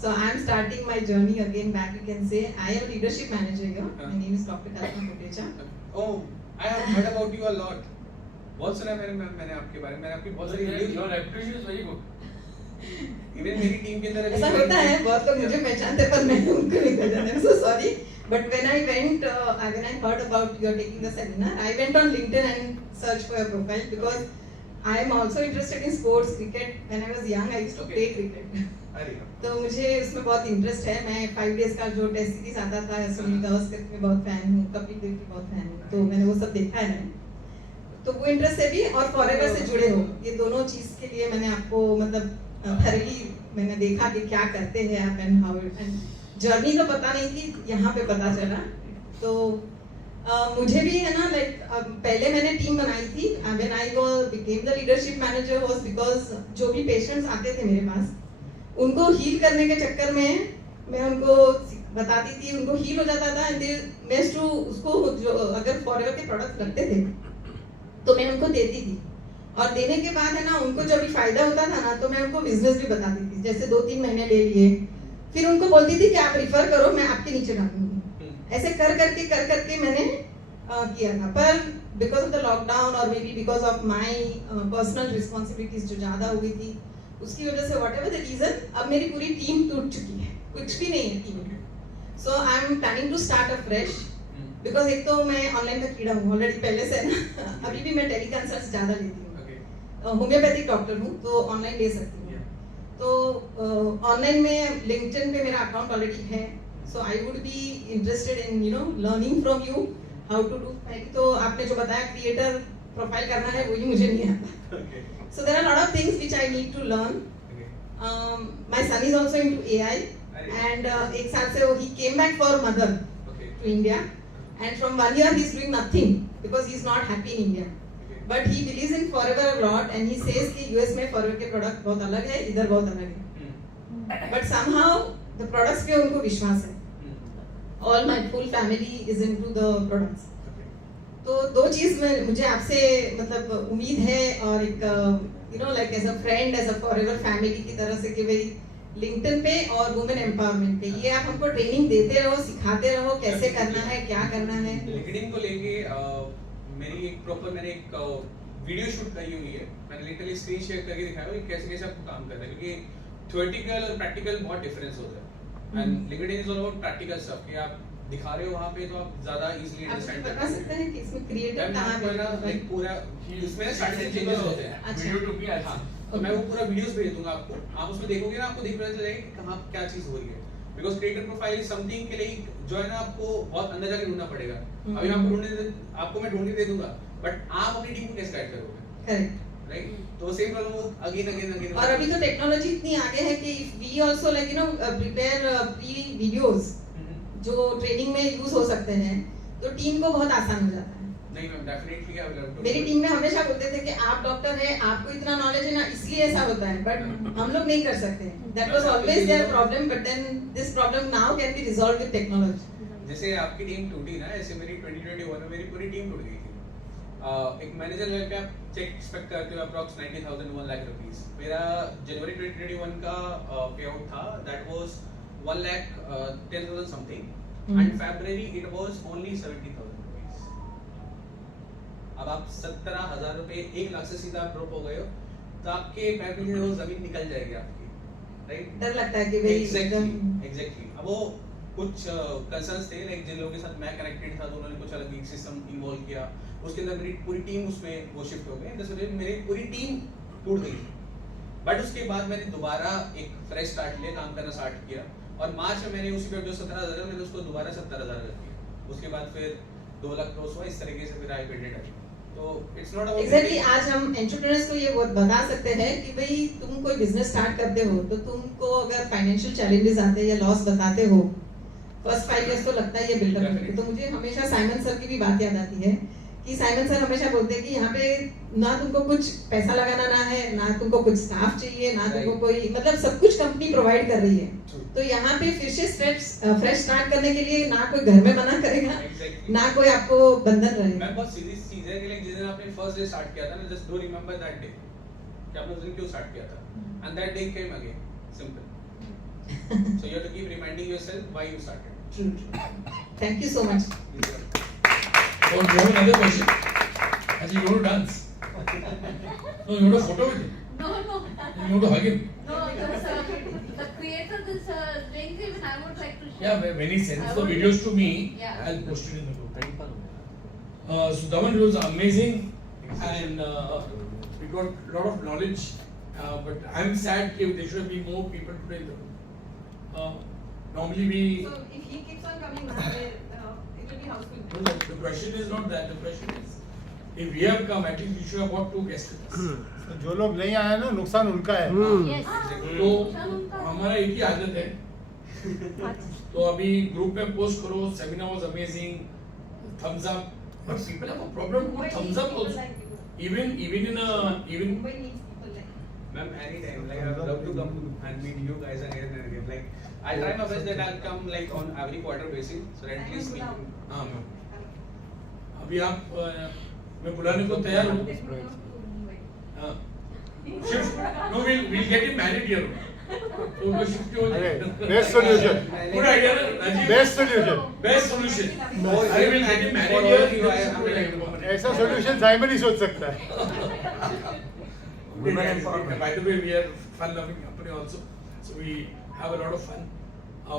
so I am starting my journey again back. You can say I am a leadership manager here. My name is Dr. Kalpana Kotecha. Oh, I have heard about you a lot. बहुत सुना मैंने आपके बारे में, मैंने आपकी बहुत सारी videos. Your reputation is very good. Even मेरी टीम के अंदर ऐसा होता है, बहुत लोग मुझे पहचानते पर मैं उनको नहीं पहचानता। I'm so sorry. But when I went, when I heard about you taking the seminar, I went on LinkedIn and searched for your profile because I am also interested in sports, cricket. When I was young, I used to play cricket. अरे तो मुझे उसमें बहुत इंटरेस्ट है. मैं 5 डेज का जो टेस्ट सीरीज आता था सुनील गावस्कर की बहुत फैन हूँ, कपिल देव की बहुत फैन हूँ, तो मैंने वो सब देखा है मैंने. तो वो इंटरेस्ट है भी और फॉरएवर से जुड़े हो, ये दोनों चीज के लिए मैंने आपको मतलब थरली मैंने देखा कि क्या करते हैं आप एंड हाउ एंड जर्नी तो पता नहीं थी, यहाँ पे पता चला. तो मुझे भी है ना लाइक पहले मैंने टीम बनाई थी. When I became the leadership manager was because जो भी पेशेंट्स आते थे मेरे पास उनको हील करने के चक्कर में मैं उनको बताती थी, उनको हील हो जाता था एंड मैं उसको जो अगर फॉरएवर के प्रोडक्ट लगते थे तो मैं उनको देती थी. और देने के बाद है ना उनको जब भी फायदा होता था ना तो मैं उनको बिजनेस भी बताती थी. जैसे 2-3 महीने ले लिए, फिर उनको बोलती थी कि आप रिफर करो, मैं आपके नीचे डालूंगी. ऐसे कर करके मैंने किया था. पर बिकॉज ऑफ द लॉकडाउन और may be because of my personal responsibilities जो ज्यादा हुई थी उसकी वजह से व्हाटएवर द रीजन अब मेरी पूरी टीम टूट चुकी है, कुछ भी नहीं है टीम में. So I am planning to start a fresh because एक तो मैं ऑनलाइन का कीड़ा हूँ ऑलरेडी पहले से ना. अभी भी मैं टेलीकंसल्ट ज्यादा लेती हूँ. होम्योपैथिक डॉक्टर हूँ तो ऑनलाइन ले सकती हूँ. तो ऑनलाइन में लिंक्डइन पे मेरा अकाउंट ऑलरेडी है. So I would be interested in you know learning from you how to do. तो आपने जो बताया क्रिएटर प्रोफाइल करना है वही मुझे नहीं आता. So there are a lot of things which I need to learn. My son is also into AI, and एक साल से he came back for mother to India, and from 1 year he's doing nothing because he's not happy in India. But he believes in forever a lot, and he says कि US में forever के product बहुत अलग है, इधर बहुत अलग है. But somehow the products पे उनको विश्वास है. All my full family is into the products. तो 2 चीज में मुझे आपसे मतलब उम्मीद है और एक you know like as a friend as a forever family की तरह से कि भाई लिंक्डइन पे और वुमेन एम्पावरमेंट पे ये आप हमको ट्रेनिंग देते रहो, सिखाते रहो कैसे करना है, क्या करना है. लिंक्डइन को लेके मेरी एक प्रॉपर मैंने एक वीडियो शूट करी हुई है. मैंने लिटरली स्क्रीन शेयर करके दिखाया कि कैसे कैसे आपको काम करना है, क्योंकि थ्योरेटिकल और प्रैक्टिकल बहुत डिफरेंस होता है. And LinkedIn is all about practical stuff कि आप दिखा रहे हो वहां पे तो आप ज्यादा इजीली अंडरस्टैंड बता सकते हैं कि इसमें क्रिएटर कहां पे लाइक पूरा उसमें सारे चेंजेस होते हैं. वीडियो टू बी अच्छा. तो मैं वो पूरा वीडियोस भेज दूंगा आपको. आप उसमें देखोगे ना आपको दिख पता चलेगा कि कहां क्या चीज हो रही है. Because creator profile is something के लिए जो है ना आपको बहुत अंदर जाके ढूंढना पड़ेगा. अभी आपको मैं ढूंढ के दे दूंगा, बट आप अपनी टीम को कैसे गाइड करोगे? Correct right. तो सेम प्रॉब्लम अगेन और अभी तो टेक्नोलॉजी इतनी आगे है कि if we also like you know prepare pre videos जो ट्रेनिंग में यूज हो सकते हैं तो टीम को बहुत आसान हो जाता है. नहीं ma'am definitely I will love to. मेरी टीम में हमेशा बोलते थे कि आप डॉक्टर हैं, आपको इतना नॉलेज है ना इसलिए ऐसा होता है, बट हम लोग नहीं कर सकते. That was always there problem, but then this problem now can be resolved with technology. जैसे आपकी टीम टूटी ना, ऐसे मेरी 2021 में मेरी पूरी टीम टूट गई थी. एक मैनेजर लेवल पे आप चेक एक्सपेक्ट करते हो अप्रॉक्स 90,000 1 लाख रुपीस. मेरा जनवरी 2021 का पे आउट था, that was 1,10,000 something. And February it was only 70,000 rupees. अब आप 17,000 रुपए 1 लाख से सीधा ड्रॉप हो गए हो तो आपके पैर में वो जमीन निकल जाएगी आपकी. राइट. डर लगता है कि भाई एग्जैक्टली. अब वो कुछ कंसर्न्स थे लाइक जिन लोगों के साथ मैं कनेक्टेड था तो उन्होंने कुछ अलग एक सिस्टम इन्वॉल्व किया. उसके अंदर मेरी पूरी टीम उसमें वो शिफ्ट हो गई. जिस वजह से मेरी पूरी टीम टूट गई. बट उसके बाद मैंने दोबारा एक फ्रेश स्टार्ट लिया, काम करना स्टार्ट किया. और मार्च में मैंने उसी पे जो 17,000 मैंने उसको दोबारा 70,000 कर दिया. उसके बाद फिर 2 लाख क्रॉस हुआ. इस तरीके से फिर आई बिल्ड इट. तो इट्स नॉट अबाउट एग्जैक्टली. आज हम एंटरप्रेन्योर्स को ये बता सकते हैं कि भाई तुम कोई बिजनेस स्टार्ट करते हो तो तुमको अगर फाइनेंशियल चैलेंजेस आते हैं या लॉस बताते हो फर्स्ट 5 इयर्स तो लगता है ये बिल्डअप करके. तो मुझे हमेशा साइमन सर की भी बात याद आती है कि साइमन सर हमेशा बोलते हैं कि यहाँ पे ना तुमको कुछ पैसा लगाना ना है, ना तुमको कुछ स्टाफ चाहिए, ना तुमको कोई मतलब सब कुछ कंपनी प्रोवाइड कर रही है. तो यहाँ पे फिर से फ्रेश स्टार्ट करने के लिए ना कोई घर में मना करेगा, ना कोई आपको बंधन रहेगा. मैं बहुत सीधी चीज है कि लाइक जिस दिन आपने फर्स्ट डे स्टार्ट किया था ना, just do remember that day कि आपने उस दिन क्यों स्टार्ट किया था. And that day came again. Simple. So you have to keep reminding yourself why you started. Thank you so much. Oh, you have another question? As you want to dance? No, you want a photo with him? No. You want to hug him? No, the creator this link even I would like to share. Yeah, when he sends the videos to me, Yeah. I'll post it in the group. So Daman, it was amazing, and got a lot of knowledge, but I'm sad that there should be more people today in the room. Normally we. So if he keeps on coming, it will be houseful. No, the question is not that. The question is, if we have come, at least we should have got 2 guests with us. तो जो लोग नहीं आए ना नुकसान उनका है. तो हमारा एक ही आदत है. तो अभी ग्रुप में पोस्ट करो, seminar was amazing, thumbs up. But people have a problem with thumbs up also. Even in a Mumbai needs people like Ma'am, anytime. Like, I would love to come and meet you guys again and again. Like, I'll try my best that I'll come like on every quarter basis. So that at least we. हाँ मैम. अभी आप मैं बुलाने को तैयार हूँ. हाँ. Shift. No, we'll get him married here. तो वो शिफ्ट हो जाए. Best solution. Good idea ना Rajiv. Best solution. Best solution. No, I will get him married here. ऐसा solution साइमन ही सोच सकता है. Women empowerment. By the way, we are fun-loving company also, so we have a lot of fun.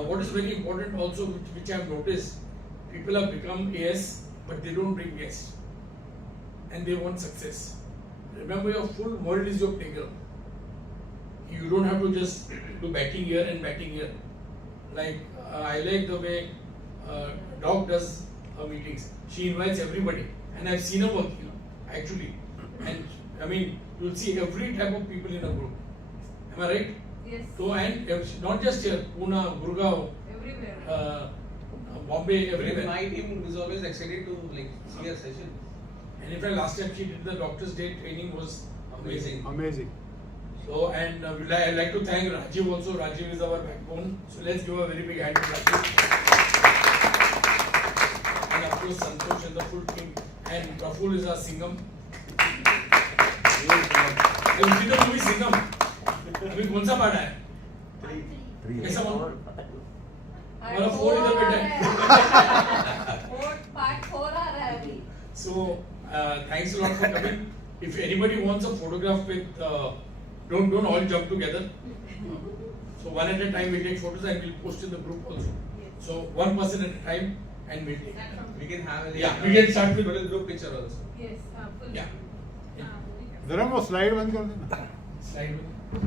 What is very important also, which I have noticed, people have become AS, but they don't bring guests, and they want success. Remember, your full world is your playground. You don't have to just do batting here and batting here. Like I like the way Doc does her meetings. She invites everybody, and I've seen her work, actually. And I mean, you'll see every type of people in a group. Am I right? yes, So and not just here, Pune, Gurgaon, everywhere. Bombay, Even everywhere. my team is always excited to like see a session. And in fact, last time she did the Doctor's Day training was amazing. Amazing. So and I'd like to thank Rajiv also. Rajiv is our backbone. So let's give a very big hand to Rajiv. And of course Santosh and the full team. And Praful is our Singham. You see the movie Singham? अभी कौन सा पार्ट है? कैसा हुआ? हमारा 4 इधर बैठा है. Part 4 आ रहा है अभी. So thanks a lot for coming. If anybody wants a photograph with, don't all jump together. So one at a time we take photos and we'll post in the group also. So one person at a time and we'll take. We can have a Yeah, we can start with little group picture also. Yes, full. Yeah. जरा वो स्लाइड बंद कर देना. Slide with.